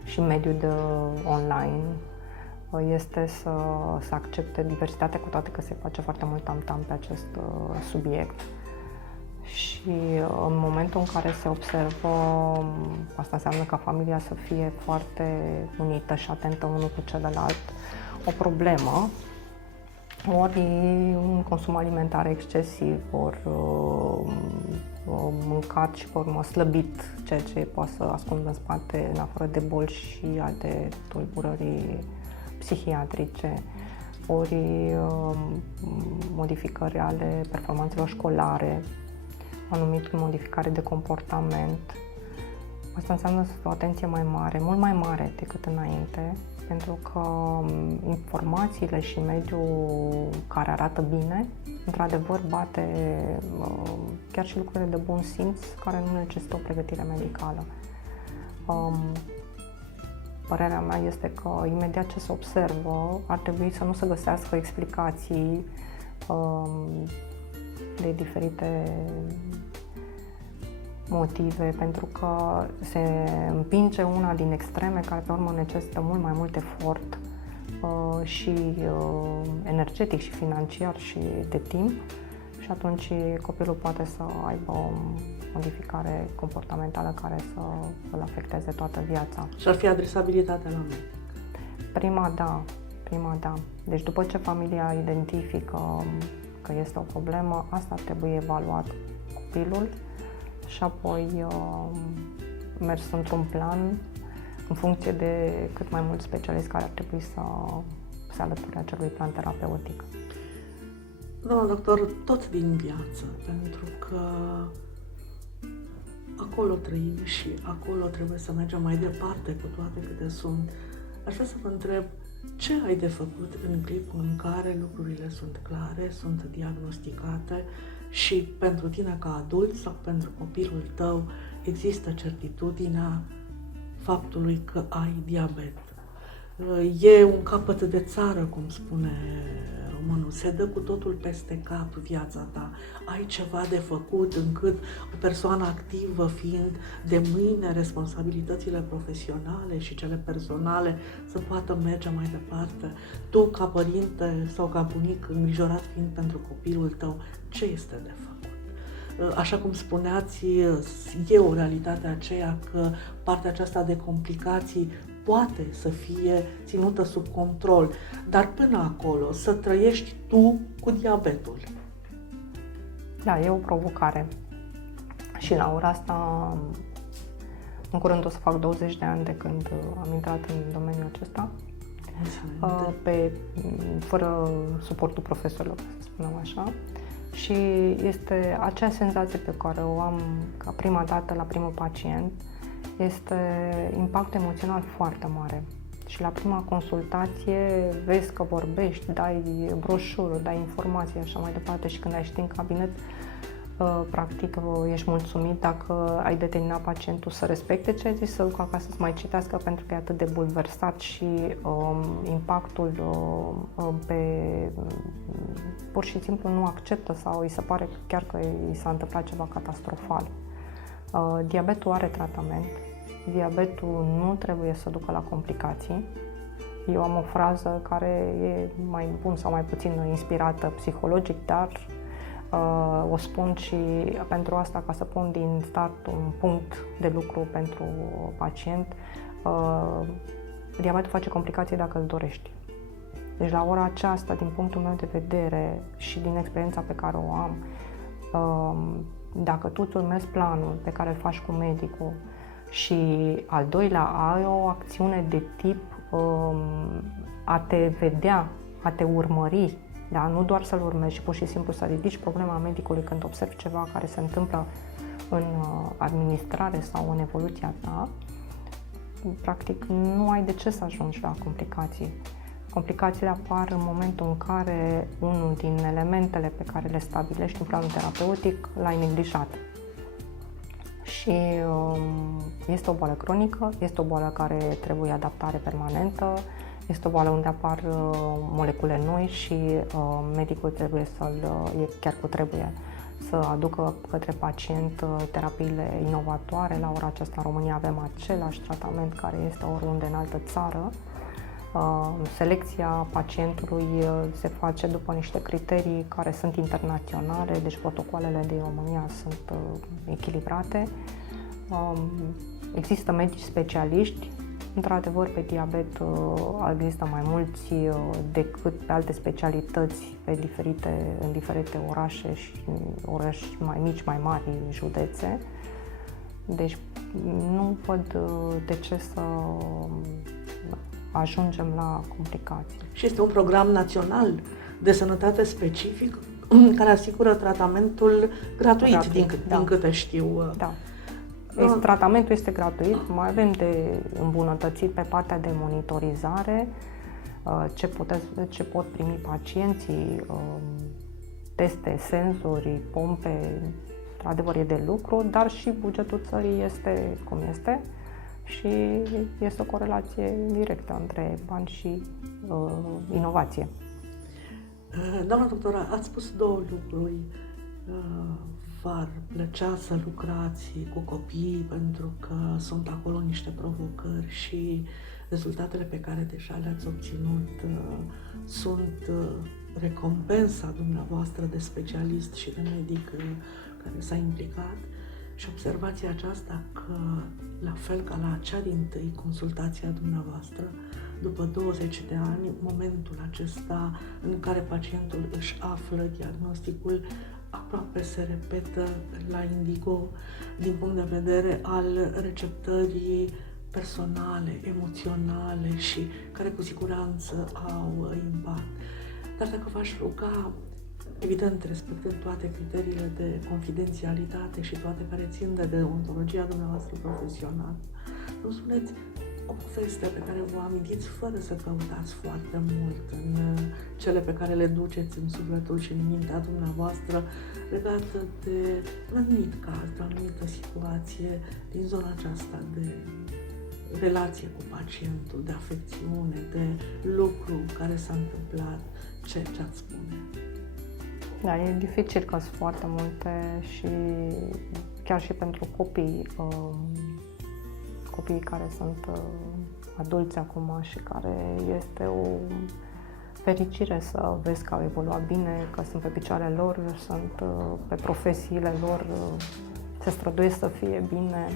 și în mediul de online este să accepte diversitatea, cu toate că se face foarte mult tam-tam pe acest subiect. și în momentul în care se observă, asta înseamnă ca familia să fie foarte unită și atentă unul cu celălalt, o problemă, ori un consum alimentar excesiv, ori mâncat și pe urmă slăbit, ceea ce poate să ascundă în spate, în afară de boli și alte tulburări psihiatrice, ori modificări ale performanțelor școlare, anumite modificare de comportament. Asta înseamnă o atenție mai mare, mult mai mare decât înainte, pentru că informațiile și mediul care arată bine, într-adevăr, bate chiar și lucrurile de bun simț care nu necesită o pregătire medicală. Părerea mea este că imediat ce se observă, ar trebui să nu se găsească explicații de diferite motive, pentru că se împinge una din extreme care pe urmă necesită mult mai mult efort și energetic și financiar și de timp, și atunci copilul poate să aibă o modificare comportamentală care să îl afecteze toată viața. Și ar fi adresabilitatea la medic. Prima da. Deci după ce familia identifică că este o problemă, asta ar trebui evaluat copilul și apoi mers într-un plan în funcție de cât mai mulți specialiști care ar trebui să se alăture acelui plan terapeutic. Doamna doctor, tot din viață, pentru că acolo trăim și acolo trebuie să mergem mai departe cu toate câte sunt. Aș vrea să vă întreb, ce ai de făcut în clipul în care lucrurile sunt clare, sunt diagnosticate și pentru tine ca adult sau pentru copilul tău există certitudinea faptului că ai diabet? E un capăt de țară, cum spune românul, se dă cu totul peste cap viața ta. Ai ceva de făcut încât o persoană activă, fiind de mâine responsabilitățile profesionale și cele personale, să poată merge mai departe. Tu, ca părinte sau ca bunic, îngrijorat fiind pentru copilul tău, ce este de făcut? Așa cum spuneați, e o realitate aceea că partea aceasta de complicații poate să fie ținută sub control, dar până acolo să trăiești tu cu diabetul. Da, e o provocare. Și la ora asta, în curând o să fac 20 de ani de când am intrat în domeniul acesta, fără suportul profesorilor, să spunem așa. Și este acea senzație pe care o am ca prima dată la primul pacient, este impact emoțional foarte mare. Și la prima consultație vezi că vorbești, dai broșură, dai informații, așa mai departe, și când ai ieșit în cabinet, practic ești mulțumit dacă ai determinat pacientul să respecte ce ai zis, să ducă acasă să mai citească, pentru că e atât de bulversat și impactul pur și simplu nu acceptă sau îi se pare chiar că i s-a întâmplat ceva catastrofal. Diabetul are tratament. Diabetul nu trebuie să ducă la complicații. Eu am o frază care e mai bun sau mai puțin inspirată psihologic, dar o spun și pentru asta, ca să pun din start un punct de lucru pentru pacient. Diabetul face complicații dacă îl dorești. Deci la ora aceasta, din punctul meu de vedere și din experiența pe care o am, dacă tu îți urmezi planul pe care îl faci cu medicul și al doilea ai o acțiune de tip a te vedea, a te urmări, da? Nu doar să-l urmezi și pur și simplu să ridici problema medicului când observi ceva care se întâmplă în administrare sau în evoluția ta, practic nu ai de ce să ajungi la complicații. Complicațiile apar în momentul în care unul din elementele pe care le stabilești în planul terapeutic l-ai neglijat. Și este o boală cronică, este o boală care trebuie adaptare permanentă, este o boală unde apar molecule noi și medicul trebuie chiar că trebuie să aducă către pacient terapiile inovatoare. La ora aceasta în România avem același tratament care este oriunde în altă țară. Selecția pacientului se face după niște criterii care sunt internaționale, deci protocoalele din România sunt echilibrate. Există medici specialiști. Într-adevăr, pe diabet există mai mulți decât pe alte specialități în diferite orașe și orașe mai mici, mai mari, județe. Deci nu văd de ce să ajungem la complicații. Și este un program național de sănătate specific care asigură tratamentul gratuit, din câte știu. Da. Tratamentul este gratuit, mai avem de îmbunătățit pe partea de monitorizare, ce pot primi pacienții, teste, senzori, pompe, într-adevăr e de lucru, dar și bugetul țării este cum este și este o corelație directă între bani și inovație. Doamna doctoră, ați spus două lucruri. V-ar plăcea să lucrați cu copiii pentru că sunt acolo niște provocări și rezultatele pe care deja le-ați obținut sunt recompensa dumneavoastră de specialist și de medic care s-a implicat. Și observația aceasta că, la fel ca la cea dintâi consultație a dumneavoastră, după 20 de ani, momentul acesta în care pacientul își află diagnosticul aproape se repetă la Indigo din punct de vedere al receptării personale, emoționale și care cu siguranță au impact. Dar dacă v-aș ruga, evident respectând toate criteriile de confidențialitate și toate care țin de deontologia dumneavoastră profesională, îmi spuneți o poveste pe care vă amintiți fără să căutați foarte mult în cele pe care le duceți în sufletul și în mintea dumneavoastră legată de un anumit caz, de o anumită situație din zona aceasta de relație cu pacientul, de afecțiune, de lucru care s-a întâmplat, ce ați spune? Da, e dificil că sunt foarte multe și chiar și pentru copii care sunt adulți acum și care este o fericire să vezi că au evoluat bine, că sunt pe picioarele lor, sunt pe profesiile lor, se străduiesc să fie bine.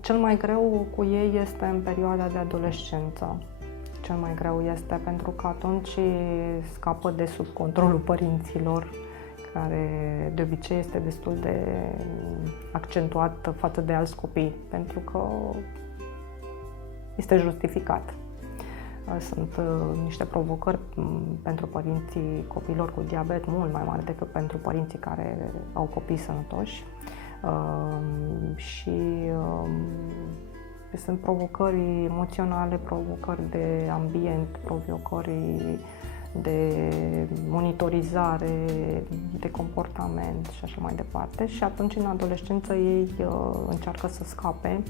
Cel mai greu cu ei este în perioada de adolescență. Cel mai greu este pentru că atunci scapă de sub controlul părinților, care de obicei este destul de accentuat față de alți copii, pentru că este justificat. Sunt niște provocări pentru părinții copiilor cu diabet mult mai mari decât pentru părinții care au copii sănătoși. Și sunt provocări emoționale, provocări de ambient, provocări de monitorizare, de comportament și așa mai departe. Și atunci, în adolescență, ei încearcă să scape,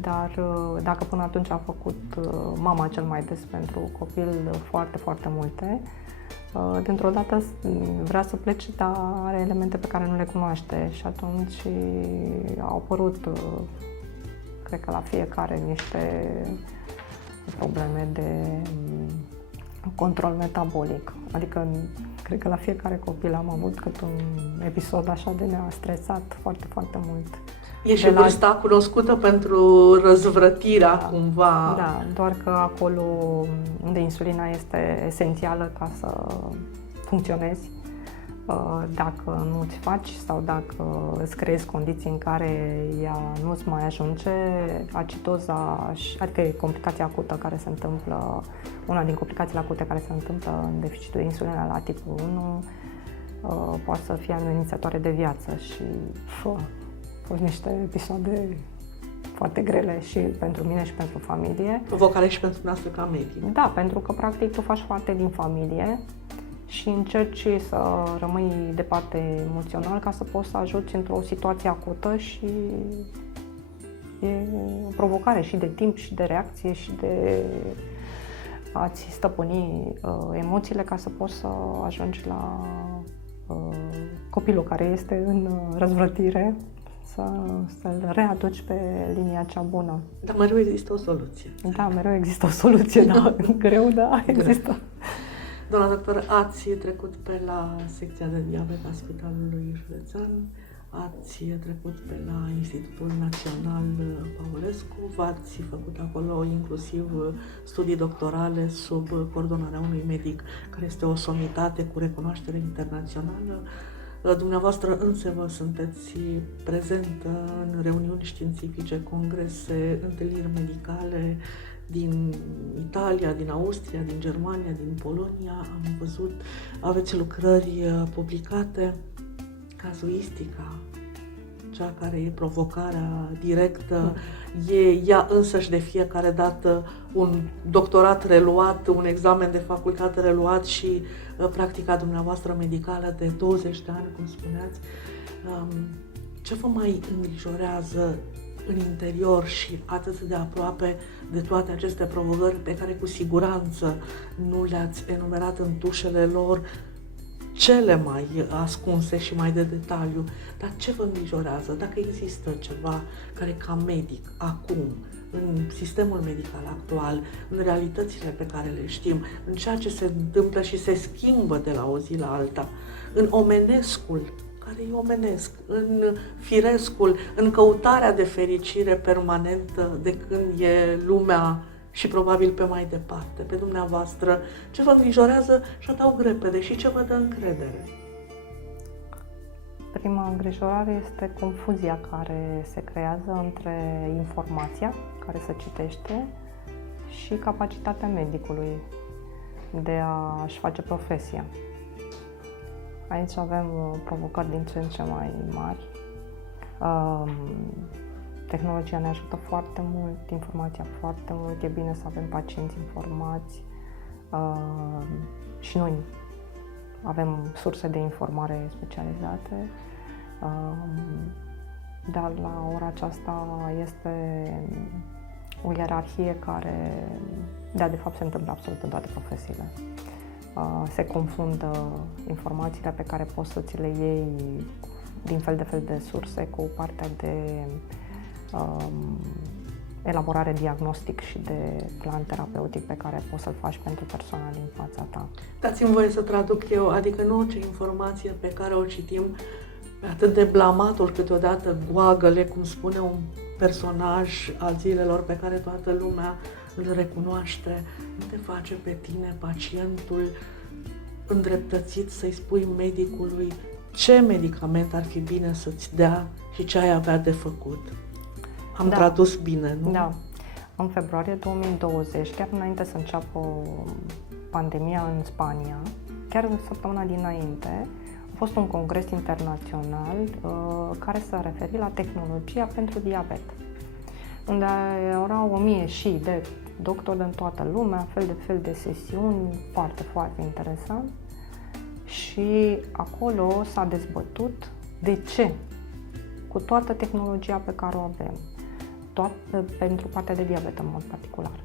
dar dacă până atunci a făcut mama cel mai des pentru copil foarte, foarte multe, dintr-o dată vrea să plece, dar are elemente pe care nu le cunoaște și atunci au apărut, cred că la fiecare, niște probleme de control metabolic. Adică, cred că la fiecare copil am avut cât un episod așa de ne-a stresat foarte, foarte mult. E și vârsta cunoscută pentru răzvrătirea, cumva. Da, doar că acolo unde insulina este esențială ca să funcționezi, dacă nu îți faci sau dacă îți creezi condiții în care ea nu-ți mai ajunge, acidoza, adică e complicația acută care se întâmplă, una din complicațiile acute care se întâmplă în deficitul de insulină la tipul 1, poate să fie amenințătoare de viață și au fost niște episoade foarte grele și pentru mine și pentru familie. Provocare și pentru noastră ca medic. Da, pentru că practic tu faci parte din familie și încerci să rămâi departe emoțional ca să poți să ajuți într-o situație acută și e o provocare și de timp și de reacție și de a-ți stăpâni emoțiile ca să poți să ajungi la copilul care este în răzvrătire să-l readuci pe linia cea bună. Dar mereu există o soluție. Da, mereu există o soluție, da, greu, da, există. Doamna doctor, ați trecut pe la secția de diabet a Spitalului Județean, ați trecut pe la Institutul Național Păurescu, v-ați făcut acolo inclusiv studii doctorale sub coordonarea unui medic care este o somitate cu recunoaștere internațională. Dumneavoastră însă vă sunteți prezentă în reuniuni științifice, congrese, întâlniri medicale din Italia, din Austria, din Germania, din Polonia. Am văzut, aveți lucrări publicate, cazuistica, cea care e provocarea directă, e ea însăși de fiecare dată un doctorat reluat, un examen de facultate reluat și practica dumneavoastră medicală de 20 de ani, cum spuneați. Ce vă mai îngrijorează în interior și atât de aproape de toate aceste provocări pe care cu siguranță nu le-ați enumerat în tușele lor cele mai ascunse și mai de detaliu, dar ce vă îngrijorează? Dacă există ceva care ca medic, acum, în sistemul medical actual, în realitățile pe care le știm, în ceea ce se întâmplă și se schimbă de la o zi la alta, în omenescul, care e omenesc, în firescul, în căutarea de fericire permanentă de când e lumea și probabil pe mai departe, pe dumneavoastră, ce vă îngrijorează și adaug repede și ce vă dă încredere? Prima îngrijorare este confuzia care se creează între informația care se citește și capacitatea medicului de a-și face profesia. Aici avem provocări din ce în ce mai mari. Tehnologia ne ajută foarte mult, informația foarte mult, e bine să avem pacienți informați și noi avem surse de informare specializate, dar la ora aceasta este o ierarhie care, da, de fapt se întâmplă absolut în toate profesiile. Se confundă informațiile pe care poți să ți le iei din fel de fel de surse cu partea de elaborare diagnostic și de plan terapeutic pe care poți să-l faci pentru persoana din fața ta. Dați-mi voie să traduc eu, adică nu orice informație pe care o citim, atât de blamatul câteodată goagăle, cum spune un personaj al zilelor pe care toată lumea îl recunoaște, nu te face pe tine, pacientul, îndreptățit să-i spui medicului ce medicament ar fi bine să-ți dea și ce ai avea de făcut. Am tradus bine, nu? Da. În februarie 2020, chiar înainte să înceapă pandemia în Spania, chiar în săptămâna dinainte, a fost un congres internațional care s-a referit la tehnologia pentru diabet, unde erau 1000 și de doctori din toată lumea, fel de sesiuni, foarte, foarte interesant. Și acolo s-a dezbătut de ce, cu toată tehnologia pe care o avem, pentru partea de diabet în mod particular,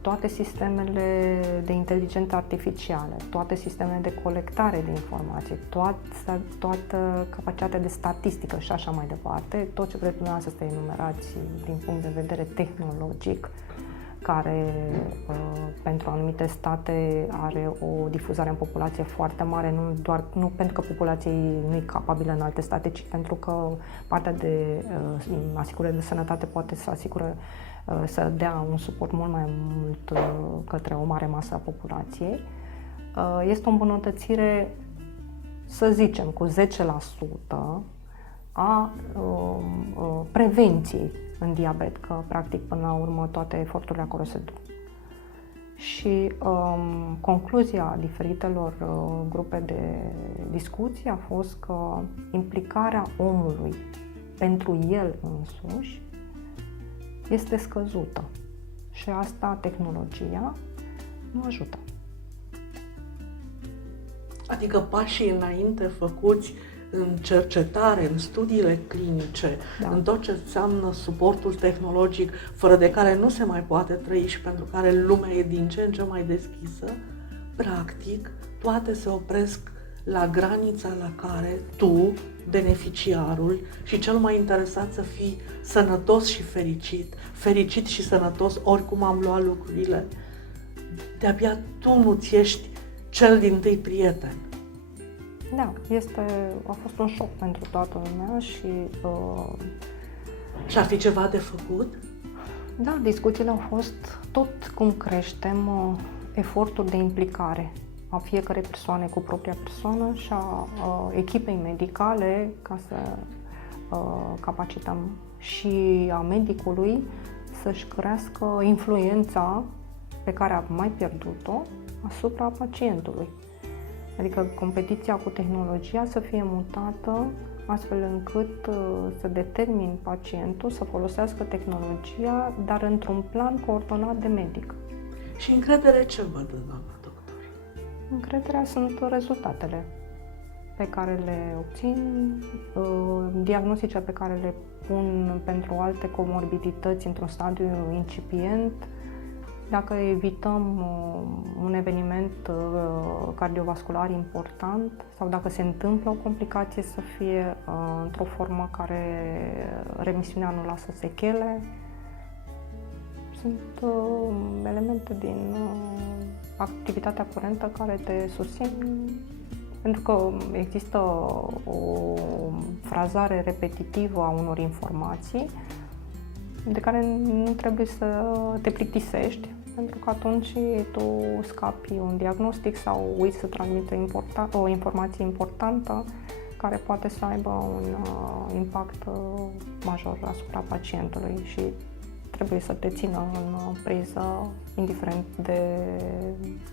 toate sistemele de inteligență artificială, toate sistemele de colectare de informații, toată capacitatea de statistică și așa mai departe, tot ce vreți dumneavoastră să enumerați din punct de vedere tehnologic, care pentru anumite state are o difuzare în populație foarte mare, nu pentru că populația nu e capabilă în alte state, ci pentru că partea de asigurare de sănătate poate să asigură să dea un suport mult mai mult către o mare masă a populației. Este o îmbunătățire, să zicem, cu 10% a prevenției în diabet, că practic până la urmă toate eforturile acolo se duc. Și concluzia diferitelor grupe de discuție a fost că implicarea omului pentru el însuși este scăzută și asta tehnologia nu ajută. Adică pașii înainte făcuți în cercetare, în studiile clinice, în tot ce înseamnă suportul tehnologic, fără de care nu se mai poate trăi și pentru care lumea e din ce în ce mai deschisă, practic, toate se opresc la granița la care tu, beneficiarul și cel mai interesat să fii sănătos și fericit și sănătos, oricum am luat lucrurile, de-abia tu nu-ți ești cel dintâi prieten. Da, a fost un șoc pentru toată lumea și... Și ar fi ceva de făcut? Da, discuțiile au fost tot cum creștem efortul de implicare a fiecărei persoane cu propria persoană și a echipei medicale ca să capacităm și a medicului să-și crească influența pe care a mai pierdut-o asupra pacientului. Adică competiția cu tehnologia să fie mutată astfel încât să determin pacientul să folosească tehnologia, dar într-un plan coordonat de medic. Și încredere ce văd, doamna doctor? Încrederea sunt rezultatele pe care le obțin, diagnostice pe care le pun pentru alte comorbidități într-un stadiu incipient. Dacă evităm un eveniment cardiovascular important sau dacă se întâmplă o complicație să fie într-o formă care remisiunea nu lasă sechele. Sunt elemente din activitatea curentă care te susțin, pentru că există o frazare repetitivă a unor informații de care nu trebuie să te plictisești, pentru că atunci tu scapi un diagnostic sau uiți să transmiți o informație importantă care poate să aibă un impact major asupra pacientului și trebuie să te țină în priză, indiferent de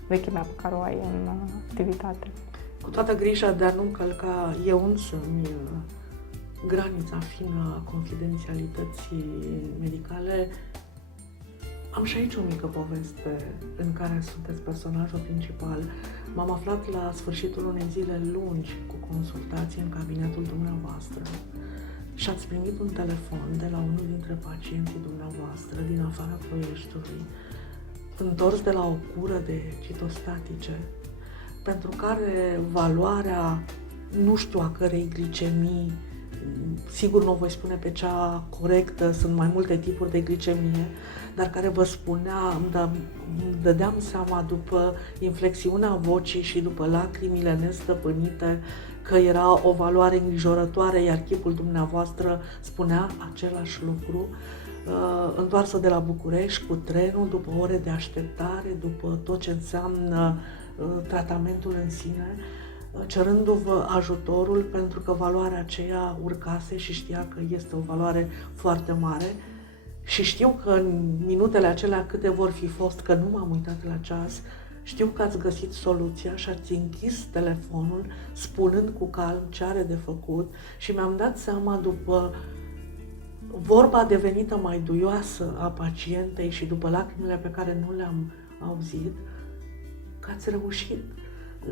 vechimea pe care o ai în activitate. Cu toată grija de a nu încălca eu însumi granița fină a confidențialității medicale, am și aici o mică poveste în care sunteți personajul principal. M-am aflat la sfârșitul unei zile lungi cu consultații în cabinetul dumneavoastră și ați primit un telefon de la unul dintre pacienții dumneavoastră din afara Ploieștiului, întors de la o cură de citostatice, pentru care valoarea nu știu a cărei glicemii, sigur nu o voi spune pe cea corectă, sunt mai multe tipuri de glicemie, dar care vă spunea, îmi dădeam seama după inflexiunea vocii și după lacrimile nestăpânite că era o valoare îngrijorătoare, iar chipul dumneavoastră spunea același lucru. Întoarsă de la București cu trenul, după ore de așteptare, după tot ce înseamnă tratamentul în sine, cerându-vă ajutorul pentru că valoarea aceea urcase și știa că este o valoare foarte mare și știu că în minutele acelea câte vor fi fost, că nu m-am uitat la ceas, știu că ați găsit soluția și ați închis telefonul spunând cu calm ce are de făcut și mi-am dat seama după vorba devenită mai duioasă a pacientei și după lacrimile pe care nu le-am auzit, că ați reușit.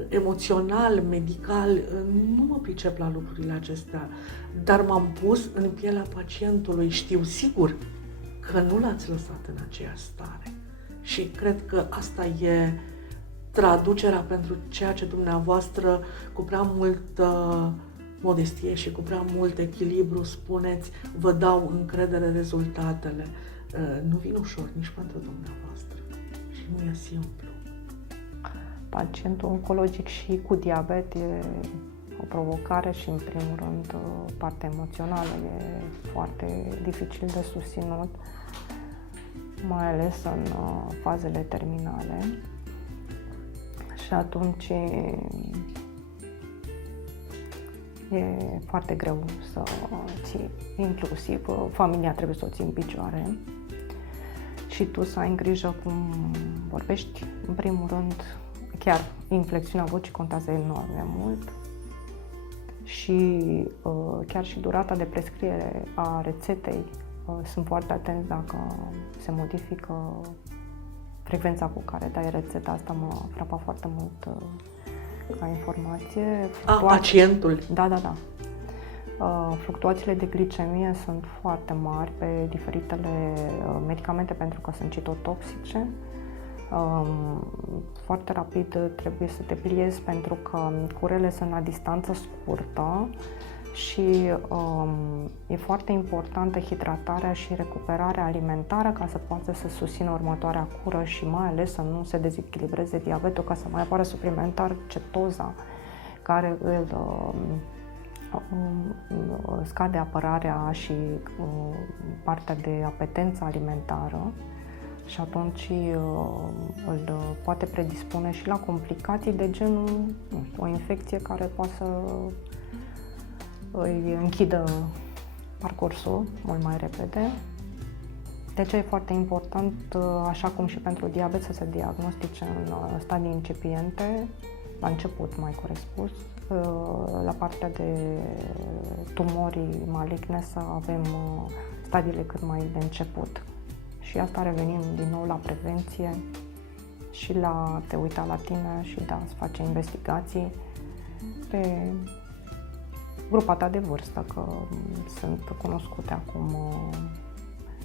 Emoțional, medical, nu mă pricep la lucrurile acestea, dar m-am pus în pielea pacientului. Știu sigur că nu l-ați lăsat în aceeași stare și cred că asta e traducerea pentru ceea ce dumneavoastră cu prea multă modestie și cu prea mult echilibru spuneți, vă dau încredere rezultatele. Nu vin ușor nici pentru dumneavoastră și nu e simplu. Pacientul oncologic și cu diabet e o provocare și, în primul rând, partea emoțională e foarte dificil de susținut, mai ales în fazele terminale. Și atunci e foarte greu să ții, inclusiv familia trebuie să o ții în picioare și tu să ai grijă cum vorbești. În primul rând, chiar inflexiunea vocii contează enorm de mult și chiar și durata de prescriere a rețetei. Sunt foarte atenți dacă se modifică frecvența cu care dai rețeta. Asta mă frapa foarte mult ca informație. Pacientul? Da. Fluctuațiile de glicemie sunt foarte mari pe diferitele medicamente pentru că sunt citotoxice. Foarte rapid trebuie să te pliezi pentru că curele sunt la distanță scurtă și e foarte importantă hidratarea și recuperarea alimentară ca să poată să susțină următoarea cură și mai ales să nu se dezechilibreze diabetul, ca să mai apară suplimentar cetoza, care îl scade apărarea și partea de apetență alimentară și atunci îl poate predispune și la complicații de genul o infecție care poate să îi închidă parcursul mult mai repede. De aceea e foarte important, așa cum și pentru diabet, să se diagnostice în stadii incipiente, la început, mai corect spus, la partea de tumori maligne să avem stadiile cât mai de început. Și asta revenim din nou la prevenție și la te uita la tine și să face investigații pe grupa ta de vârstă, că sunt cunoscute acum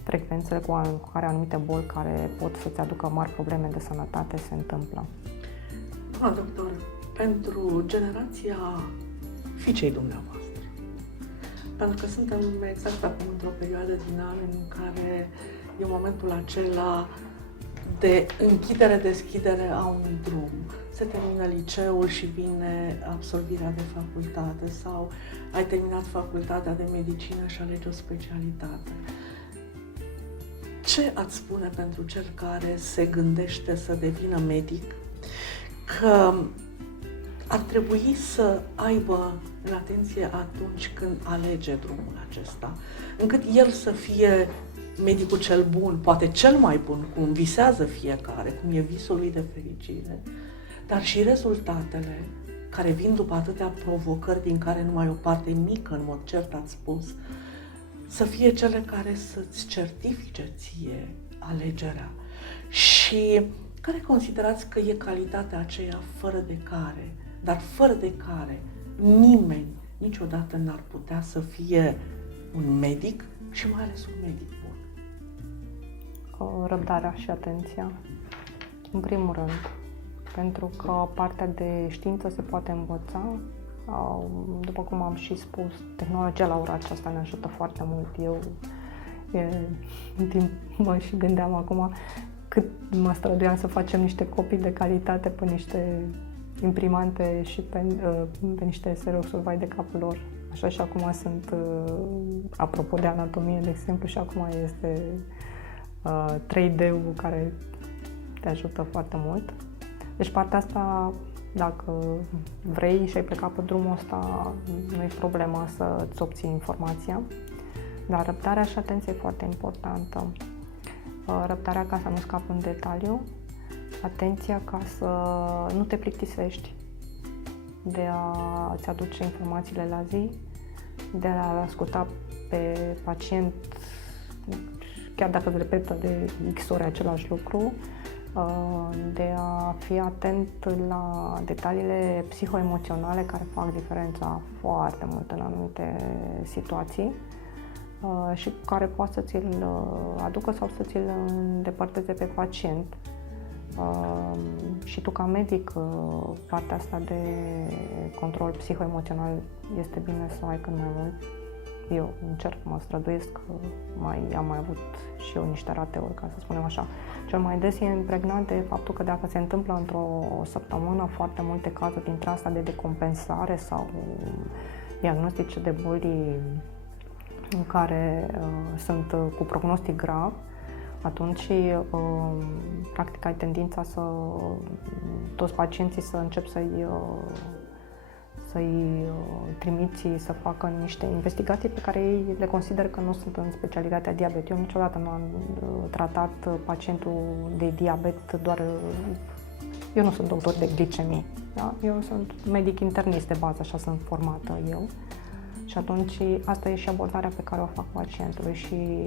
frecvențele cu care anumite boli care pot să-ți aducă mari probleme de sănătate se întâmplă. Doamna doctor, pentru generația fiicei dumneavoastră, pentru că suntem exact acum într-o perioadă din an în care e momentul acela de închidere-deschidere a unui drum. Se termină liceul și vine absolvirea de facultate sau ai terminat facultatea de medicină și alegi o specialitate. Ce ați spune pentru cel care se gândește să devină medic, că ar trebui să aibă în atenție atunci când alege drumul acesta, încât el să fie medicul cel bun, poate cel mai bun, cum visează fiecare, cum e visul lui de fericire, dar și rezultatele care vin după atâtea provocări din care numai o parte mică, în mod cert ați spus, să fie cele care să-ți certifice ție alegerea. Și care considerați că e calitatea aceea fără de care nimeni niciodată n-ar putea să fie un medic și mai ales un medic bun? Răbdarea și atenția, în primul rând, pentru că partea de știință se poate învăța. După cum am și spus, tehnologia la ora aceasta ne ajută foarte mult. În timp mă și gândeam acum cât mă străduiam să facem niște copii de calitate pe niște imprimante și pe niște xerox-uri, vai de capul lor. Așa și acum sunt, apropo de anatomie, de exemplu, și acum este 3D-ul care te ajută foarte mult. Deci partea asta, dacă vrei și ai plecat pe drumul ăsta, nu e problema să-ți obții informația. Dar răbdarea și atenția e foarte importantă. Răbdarea ca să nu scapi în detaliu, atenția ca să nu te plictisești de a-ți aduce informațiile la zi, de a asculta pe pacient, chiar dacă îți repetă de X ori același lucru, de a fi atent la detaliile psihoemoționale care fac diferența foarte mult în anumite situații și care poate să ți-l aducă sau să ți-l îndepărteze pe pacient. Și tu ca medic, partea asta de control psihoemoțional este bine să o ai cât mai mult. Eu încerc, mă străduiesc, am mai avut și eu niște rateuri, ca să spunem așa. Cel mai des e impregnat de faptul că dacă se întâmplă într-o săptămână foarte multe cazuri dintre asta de decompensare sau diagnostice de boli în care sunt cu prognostic grav, atunci practic ai tendința să toți pacienții să încep să-i trimiți să facă niște investigații pe care ei le consideră că nu sunt în specialitatea diabet. Eu niciodată nu am tratat pacientul de diabet eu nu sunt doctor de glicemie, da? Eu sunt medic internist de bază, așa sunt formată eu. Și atunci asta e și abordarea pe care o fac pacientului și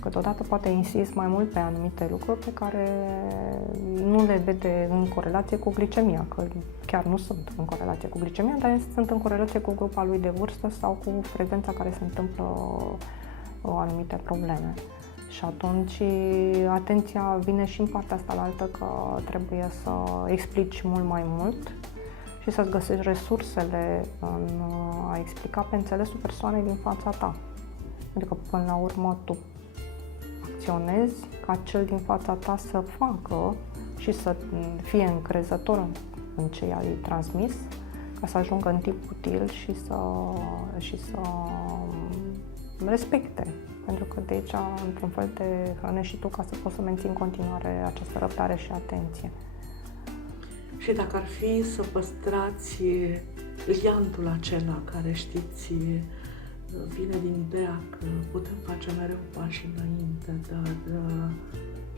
câteodată poate insist mai mult pe anumite lucruri pe care nu le vede în corelație cu glicemia, că chiar nu sunt în corelație cu glicemia, dar sunt în corelație cu grupa lui de vârstă sau cu frecvența care se întâmplă anumite probleme. Și Și atunci atenția vine și în partea asta la altă, că trebuie să explici mult mai mult și să-ți găsești resursele în a explica pe înțelesul persoanei din fața ta. Adică, până la urmă, tu acționezi ca cel din fața ta să facă și să fie încrezător în ce i-ai transmis, ca să ajungă în timp util și să respecte. Pentru că de aici, într-un fel, te hrănești și tu ca să poți să menții în continuare această răbdare și atenție. Și dacă ar fi să păstrați liantul acela care, știți, vine din ideea că putem face mereu pași înainte, dar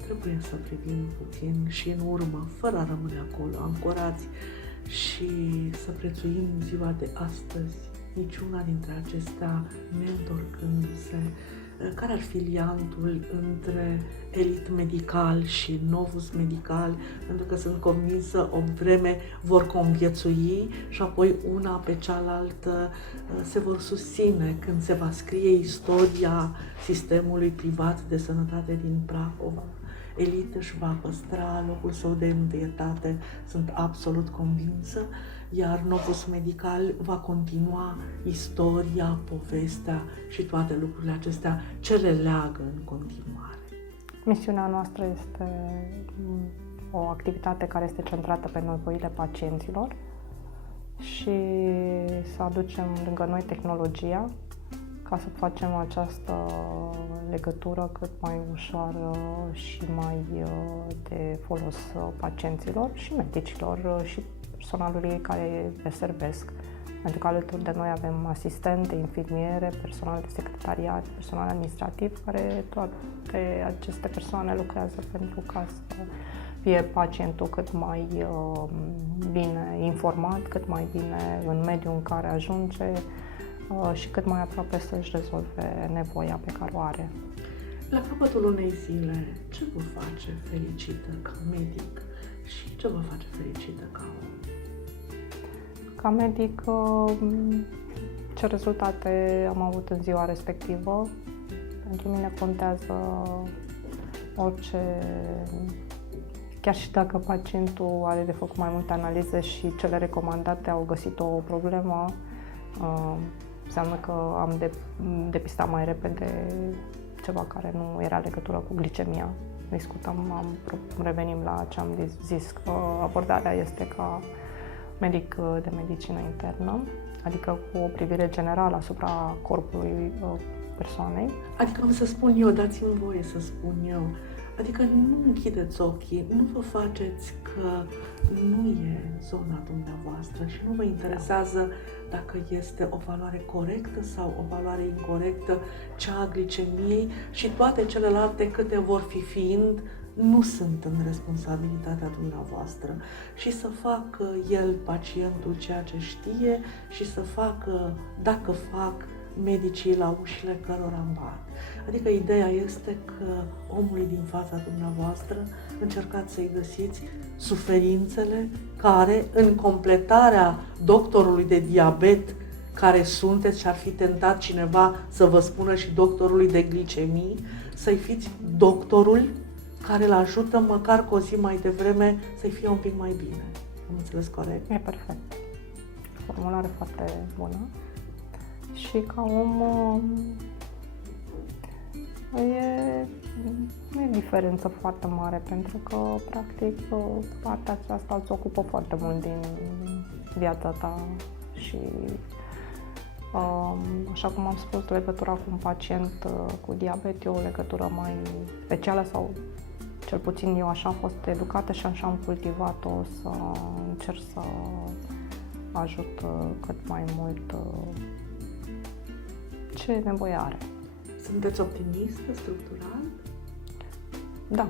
trebuie să privim puțin și în urmă, fără a rămâne acolo, ancorați, și să prețuim ziua de astăzi, niciuna dintre acestea neîntorcându-se. Care ar fi liantul între elit medical și novus medical? Pentru că sunt convinsă o vreme vor conviețui și apoi una pe cealaltă se vor susține când se va scrie istoria sistemului privat de sănătate din Prahova. Elit își va păstra locul său de întâietate, sunt absolut convinsă, iar novus medical va continua istoria, povestea și toate lucrurile acestea ce le leagă în continuare. Misiunea noastră este o activitate care este centrată pe nevoile pacienților și să aducem lângă noi tehnologia ca să facem această legătură cât mai ușoară și mai de folos pacienților și medicilor și personalului care le servesc. Pentru că alături de noi avem asistente, infirmiere, personal de secretariat, personal administrativ, care toate aceste persoane lucrează pentru ca să fie pacientul cât mai bine informat, cât mai bine în mediul în care ajunge și cât mai aproape să-și rezolve nevoia pe care o are. La capătul unei zile, ce vă face fericită ca medic și ce vă face fericită ca om? Ca medic, ce rezultate am avut în ziua respectivă? Pentru mine contează orice, chiar și dacă pacientul are de făcut mai multe analize și cele recomandate au găsit o problemă, înseamnă că am depistat mai repede ceva care nu era legătură cu glicemia. Discutăm, revenim la ce am zis, că abordarea este ca medic de medicină internă, adică cu o privire generală asupra corpului persoanei. Adică am să spun eu, dați-mi voie să spun eu, adică nu închideți ochii, nu vă faceți că nu e zona dumneavoastră și nu vă interesează dacă este o valoare corectă sau o valoare incorectă, cea a glicemiei, și toate celelalte câte vor fiind, nu sunt în responsabilitatea dumneavoastră, și să facă el, pacientul, ceea ce știe și să facă, dacă fac, medicii la ușile cărora bat. Adică ideea este că omului din fața dumneavoastră încercați să-i găsiți suferințele care, în completarea doctorului de diabet care sunteți și ar fi tentat cineva să vă spună și doctorului de glicemii, să-i fiți doctorul care îl ajută măcar cu o zi mai devreme să-i fie un pic mai bine. Am înțeles corect? E perfect. Formulare foarte bună. Și ca om nu e diferență foarte mare, pentru că, practic, partea aceasta îți ocupă foarte mult din viața ta și, așa cum am spus, legătura cu un pacient cu diabet e o legătură mai specială, sau cel puțin eu așa am fost educată și așa am cultivat-o, să încerc să ajut cât mai mult ce nevoie are. Sunteți optimistă, structural? Da.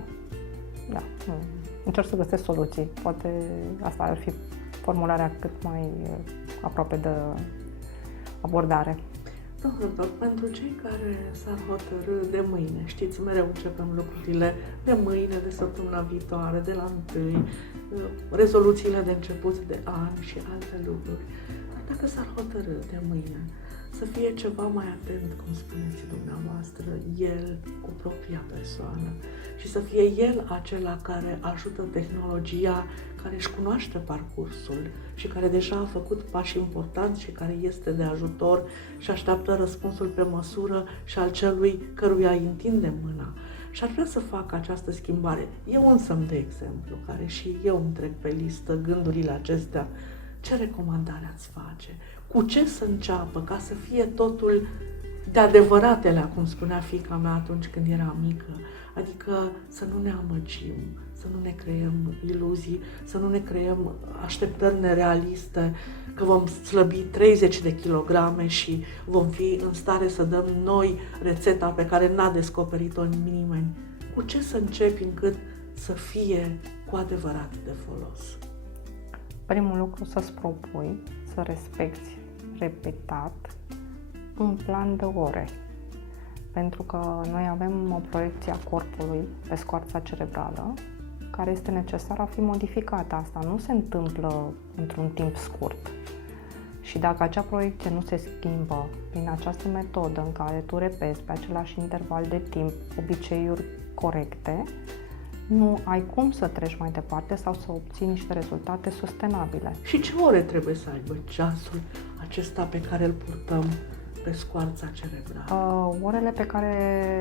Încerc să găsesc soluții. Poate asta ar fi formularea cât mai aproape de abordare. Domnul doctor, pentru cei care s-ar hotărâ de mâine, știți, mereu începem lucrurile de mâine, de săptămâna viitoare, de la întâi, rezoluțiile de început de an și alte lucruri. Dacă s-ar hotărâ de mâine să fie ceva mai atent, cum spuneți dumneavoastră, el cu propria persoană și să fie el acela care ajută tehnologia, care își cunoaște parcursul și care deja a făcut pași importanți și care este de ajutor și așteaptă răspunsul pe măsură și al celui căruia îi întinde mâna. Și ar vrea să fac această schimbare. Eu însă, de exemplu, care și eu îmi trec pe listă gândurile acestea, ce recomandare ați face? Cu ce să înceapă ca să fie totul de adevăratele, cum spunea fiica mea atunci când era mică? Adică să nu ne amăgim, să nu ne creăm iluzii, să nu ne creăm așteptări nerealiste, că vom slăbi 30 de kilograme și vom fi în stare să dăm noi rețeta pe care n-a descoperit-o nimeni. Cu ce să începi încât să fie cu adevărat de folos? Primul lucru, să-ți propui să respecti repetat un plan de ore. Pentru că noi avem o proiecție a corpului pe scoarța cerebrală care este necesară a fi modificată. Asta nu se întâmplă într-un timp scurt. Și dacă acea proiecție nu se schimbă prin această metodă în care tu repeți pe același interval de timp obiceiuri corecte, nu ai cum să treci mai departe sau să obții niște rezultate sustenabile. Și ce ore trebuie să aibă ceasul acesta pe care îl purtăm pe scoarța cerebrală? Orele pe care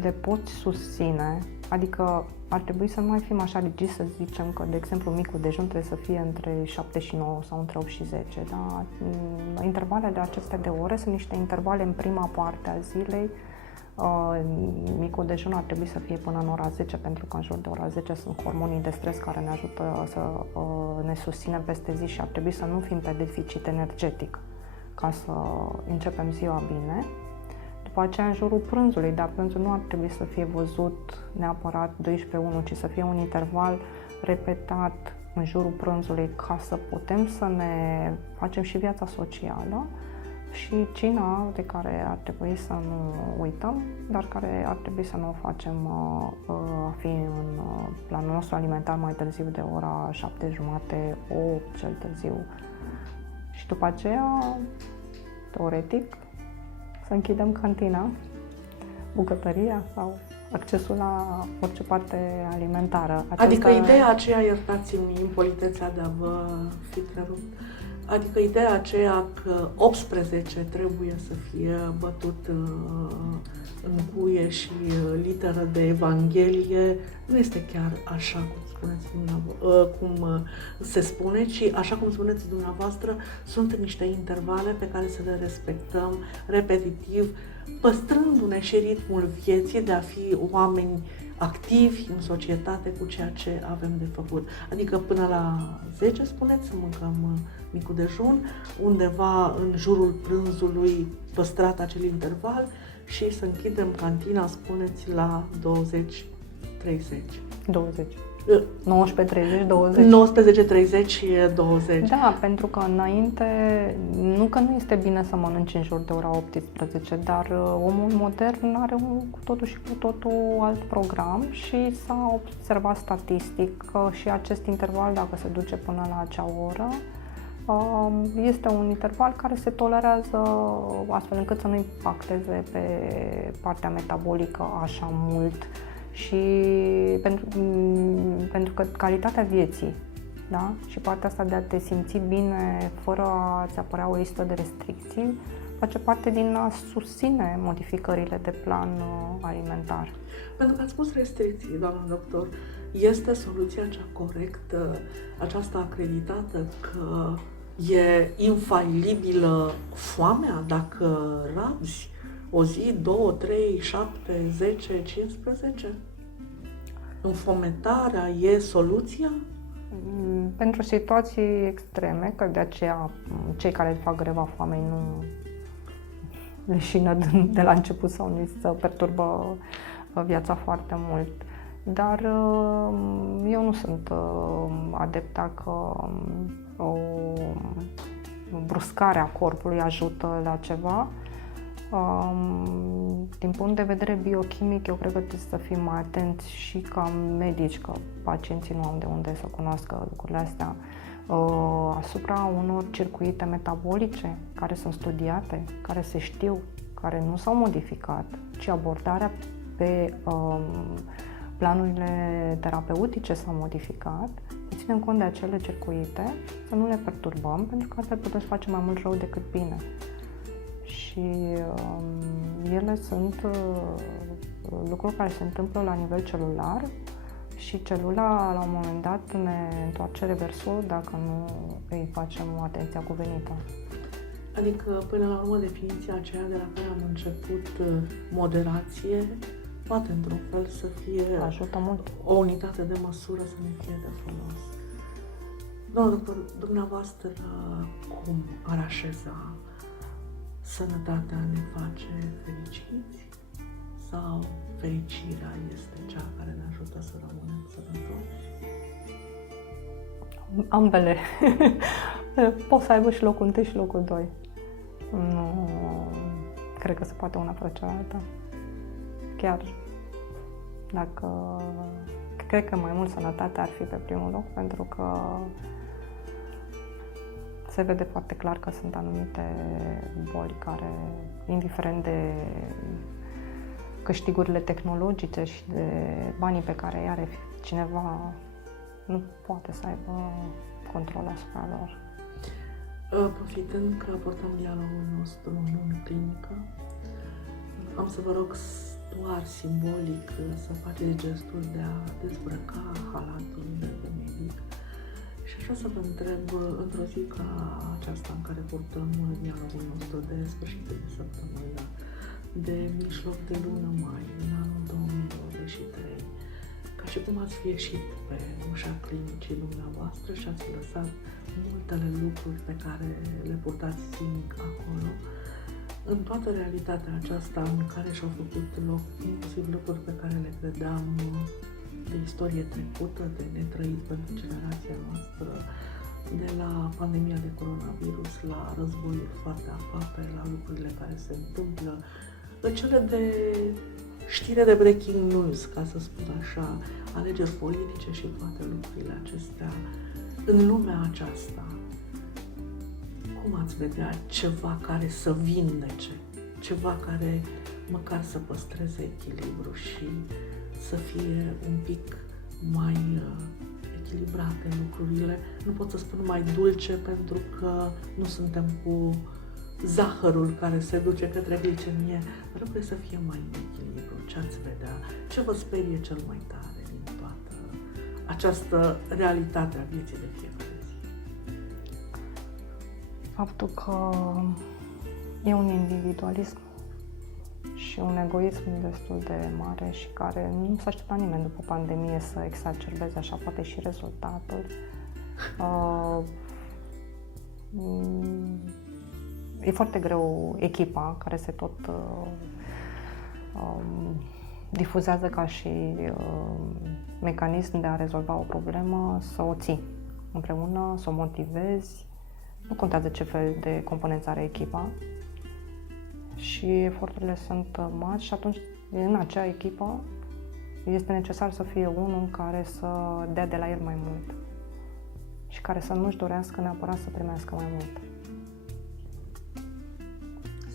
le poți susține, adică ar trebui să nu mai fim așa rigizi să zicem că, de exemplu, micul dejun trebuie să fie între 7 și 9 sau între 8 și 10. Da? Intervalele acestea de ore sunt niște intervale în prima parte a zilei. Micul dejun ar trebui să fie până în ora 10, pentru că în jur de ora 10 sunt hormonii de stres care ne ajută să ne susținem peste zi și ar trebui să nu fim pe deficit energetic ca să începem ziua bine. După aceea, în jurul prânzului, dar prânzul nu ar trebui să fie văzut neapărat 12-1, ci să fie un interval repetat în jurul prânzului ca să putem să ne facem și viața socială și cina, de care ar trebui să nu uităm, dar care ar trebui să nu o facem a fi în planul nostru alimentar mai târziu de ora 7:30, 8 cel târziu. Și după aceea, teoretic, să închidem cantina, bucătăria sau accesul la orice parte alimentară. Adică ideea aceea, iertați-mi impolitețea de a vă fi întrerupt, adică ideea aceea că 18 trebuie să fie bătut în cuie și literă de Evanghelie, nu este chiar așa cum se spune, ci așa cum spuneți dumneavoastră, sunt niște intervale pe care să le respectăm repetitiv, păstrându-ne și ritmul vieții de a fi oameni activi în societate cu ceea ce avem de făcut. Adică până la 10, spuneți, să mâncăm micul dejun, undeva în jurul prânzului păstrat acel interval și să închidem cantina, spuneți, la 20-30. 20. 19:30, 20. 19:30 e 20. Da, pentru că înainte, nu că nu este bine să mănânci în jur de ora 18, dar omul modern are cu totul și cu totul alt program și s-a observat statistic că și acest interval, dacă se duce până la acea oră, este un interval care se tolerează astfel încât să nu impacteze pe partea metabolică așa mult. Și pentru că calitatea vieții, da? Și partea asta de a te simți bine fără a-ți apărea o listă de restricții face parte din a susține modificările de plan alimentar. Pentru că ați spus restricții, doamnă doctor, este soluția cea corectă, aceasta acreditată, că e infailibilă foamea dacă rabzi o zi, 2, 3, 7, 10, 15? Înfometarea e soluția? Pentru situații extreme, că de aceea cei care fac greva foamei nu leșină de la început sau nici să perturbă viața foarte mult. Dar eu nu sunt adepta că o bruscare a corpului ajută la ceva. Din punct de vedere biochimic, eu cred că trebuie să fim mai atenți și ca medici, că pacienții nu au de unde să cunoască lucrurile astea. asupra unor circuite metabolice care sunt studiate, care se știu, care nu s-au modificat, ci abordarea pe planurile terapeutice s-a modificat, ținem cont de acele circuite, să nu le perturbăm, pentru că altfel putem să facem mai mult rău decât bine. Și ele sunt lucruri care se întâmplă la nivel celular și celula, la un moment dat, ne întoarce reversul dacă nu îi facem atenția cuvenită. Adică, până la urmă, definiția aceea de la care am început, moderație, poate într-un fel să fie Ajută mult. o unitate de măsură, să ne fie de folos. Doamna doctor, dumneavoastră, cum ar așeza sănătatea ne face fericiți sau fericirea este cea care ne ajută să rămânem sănătoși? Ambele. Pot să aibă și locul 1 și locul 2. Nu cred că se poate una fără cealaltă. Chiar dacă cred că mai mult sănătatea ar fi pe primul loc, pentru că se vede foarte clar că sunt anumite boli care, indiferent de câștigurile tehnologice și de banii pe care îi are cineva, nu poate să aibă control asupra lor. Profitând că portăm dialogul nostru în clinică, am să vă rog doar simbolic să faceți gestul de a dezbrăca halatul de medic. Și așa să vă întreb, într-o zi ca aceasta în care portăm dialogul nostru de sfârșit de săptămână, de mijloc de lună mai, în anul 2023, ca și cum ați fi ieșit pe ușa clinicii dumneavoastră și ați lăsat multele lucruri pe care le purtați zilnic acolo, în toată realitatea aceasta în care și-au făcut loc inclusiv lucruri pe care le credeam de istorie trecută, de netrăit pentru generația noastră, de la pandemia de coronavirus, la războiul foarte aproape, la lucrurile care se întâmplă, cele de știre de breaking news, ca să spun așa, alegeri politice și toate lucrurile acestea. În lumea aceasta, cum ați vedea ceva care să vindece, ceva care măcar să păstreze echilibru și să fie un pic mai echilibrate lucrurile? Nu pot să spun mai dulce pentru că nu suntem cu zahărul care se duce către glicemie, dar trebuie să fie mai în echilibru. Ce ați vedea? Ce vă sperie cel mai tare din toată această realitate a vieții de fiecare zi? Faptul că e un individualism și un egoism destul de mare și care nu s-a așteptat nimeni după pandemie să exacerbeze așa poate și rezultatul. E foarte greu echipa care se tot difuzează ca și mecanism de a rezolva o problemă, să o ții împreună, să o motivezi. Nu contează ce fel de componență are echipa și eforturile sunt mari și atunci în acea echipă este necesar să fie unul care să dea de la el mai mult și care să nu-și dorească neapărat să primească mai mult.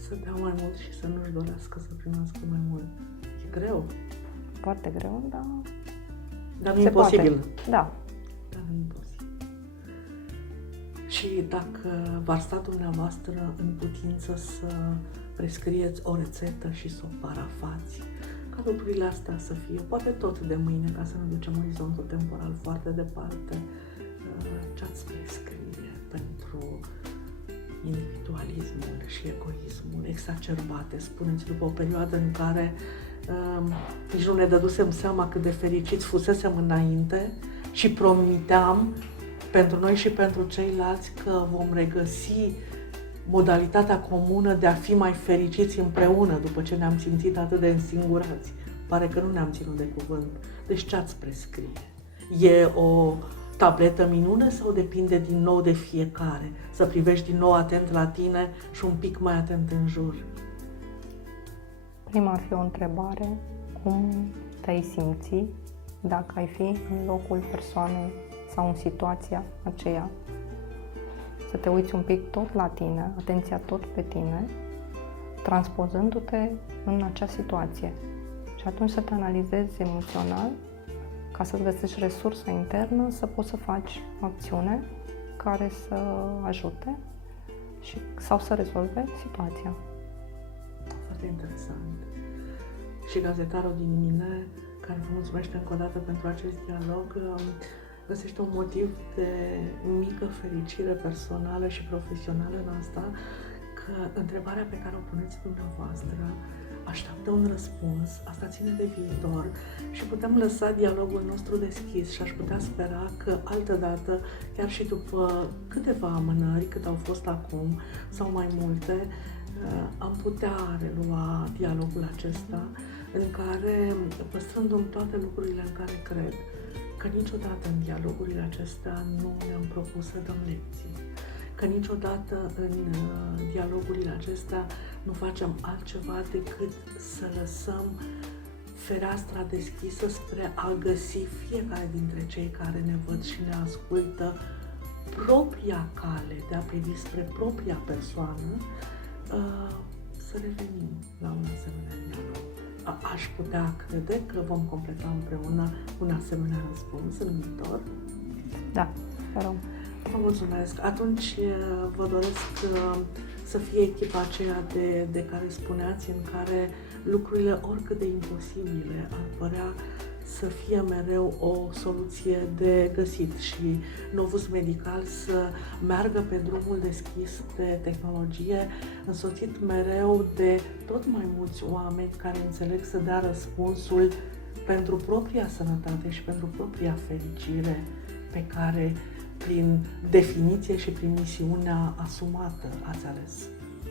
Să dea mai mult și să nu-și dorească să primească mai mult. E greu. Foarte greu, dar nu e imposibil. Poate. Da. Dar nu e imposibil. Și dacă v-ar sta dumneavoastră în putință să prescrieți o rețetă și să o parafați, ca lucrurile astea să fie, poate tot de mâine, ca să nu ducem orizontul temporal foarte departe, ce-ați prescrie pentru individualismul și egoismul exacerbate, spuneți, după o perioadă în care nici nu ne dădusem seama cât de fericiți fusesem înainte și promiteam pentru noi și pentru ceilalți că vom regăsi modalitatea comună de a fi mai fericiți împreună după ce ne-am simțit atât de însingurați. Pare că nu ne-am ținut de cuvânt. Deci ce-ați prescrie? E o tabletă minune sau depinde din nou de fiecare? Să privești din nou atent la tine și un pic mai atent în jur? Prima ar fi o întrebare. Cum te-ai simți dacă ai fi în locul persoanei sau în situația aceea să te uiți un pic tot la tine, atenția tot pe tine, transpozându-te în acea situație. Și atunci să te analizezi emoțional ca să-ți găsești resursa internă să poți să faci o acțiune care să ajute sau să rezolve situația. Foarte interesant. Și gazetarul din mine, care vă mulțumește încă o dată pentru acest dialog, găsește un motiv de mică fericire personală și profesională în asta, că întrebarea pe care o puneți dumneavoastră așteaptă un răspuns, asta ține de viitor și putem lăsa dialogul nostru deschis și aș putea spera că altădată, chiar și după câteva amânări, cât au fost acum sau mai multe, am putea relua dialogul acesta în care, păstrându-mi toate lucrurile în care cred, că niciodată în dialogurile acestea nu ne-am propus să dăm lecții, că niciodată în dialogurile acestea nu facem altceva decât să lăsăm fereastra deschisă spre a găsi fiecare dintre cei care ne văd și ne ascultă propria cale de a privi spre propria persoană, să revenim la un asemenea dialog. Aș putea crede că vom completa împreună un asemenea răspuns în viitor? Da, sperăm. Vă mulțumesc. Atunci vă doresc să fie echipa aceea de care spuneați, în care lucrurile, oricât de imposibile ar părea, să fie mereu o soluție de găsit și Novus Medical să meargă pe drumul deschis de tehnologie, însoțit mereu de tot mai mulți oameni care înțeleg să dea răspunsul pentru propria sănătate și pentru propria fericire pe care, prin definiție și prin misiunea asumată, ați ales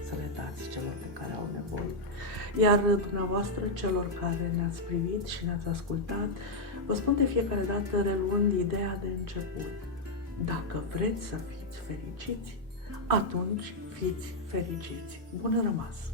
să le dați celor de care au nevoie. Iar dumneavoastră, celor care ne-ați privit și ne-ați ascultat, vă spun de fiecare dată, reluând ideea de început: dacă vreți să fiți fericiți, atunci fiți fericiți. Bun rămas!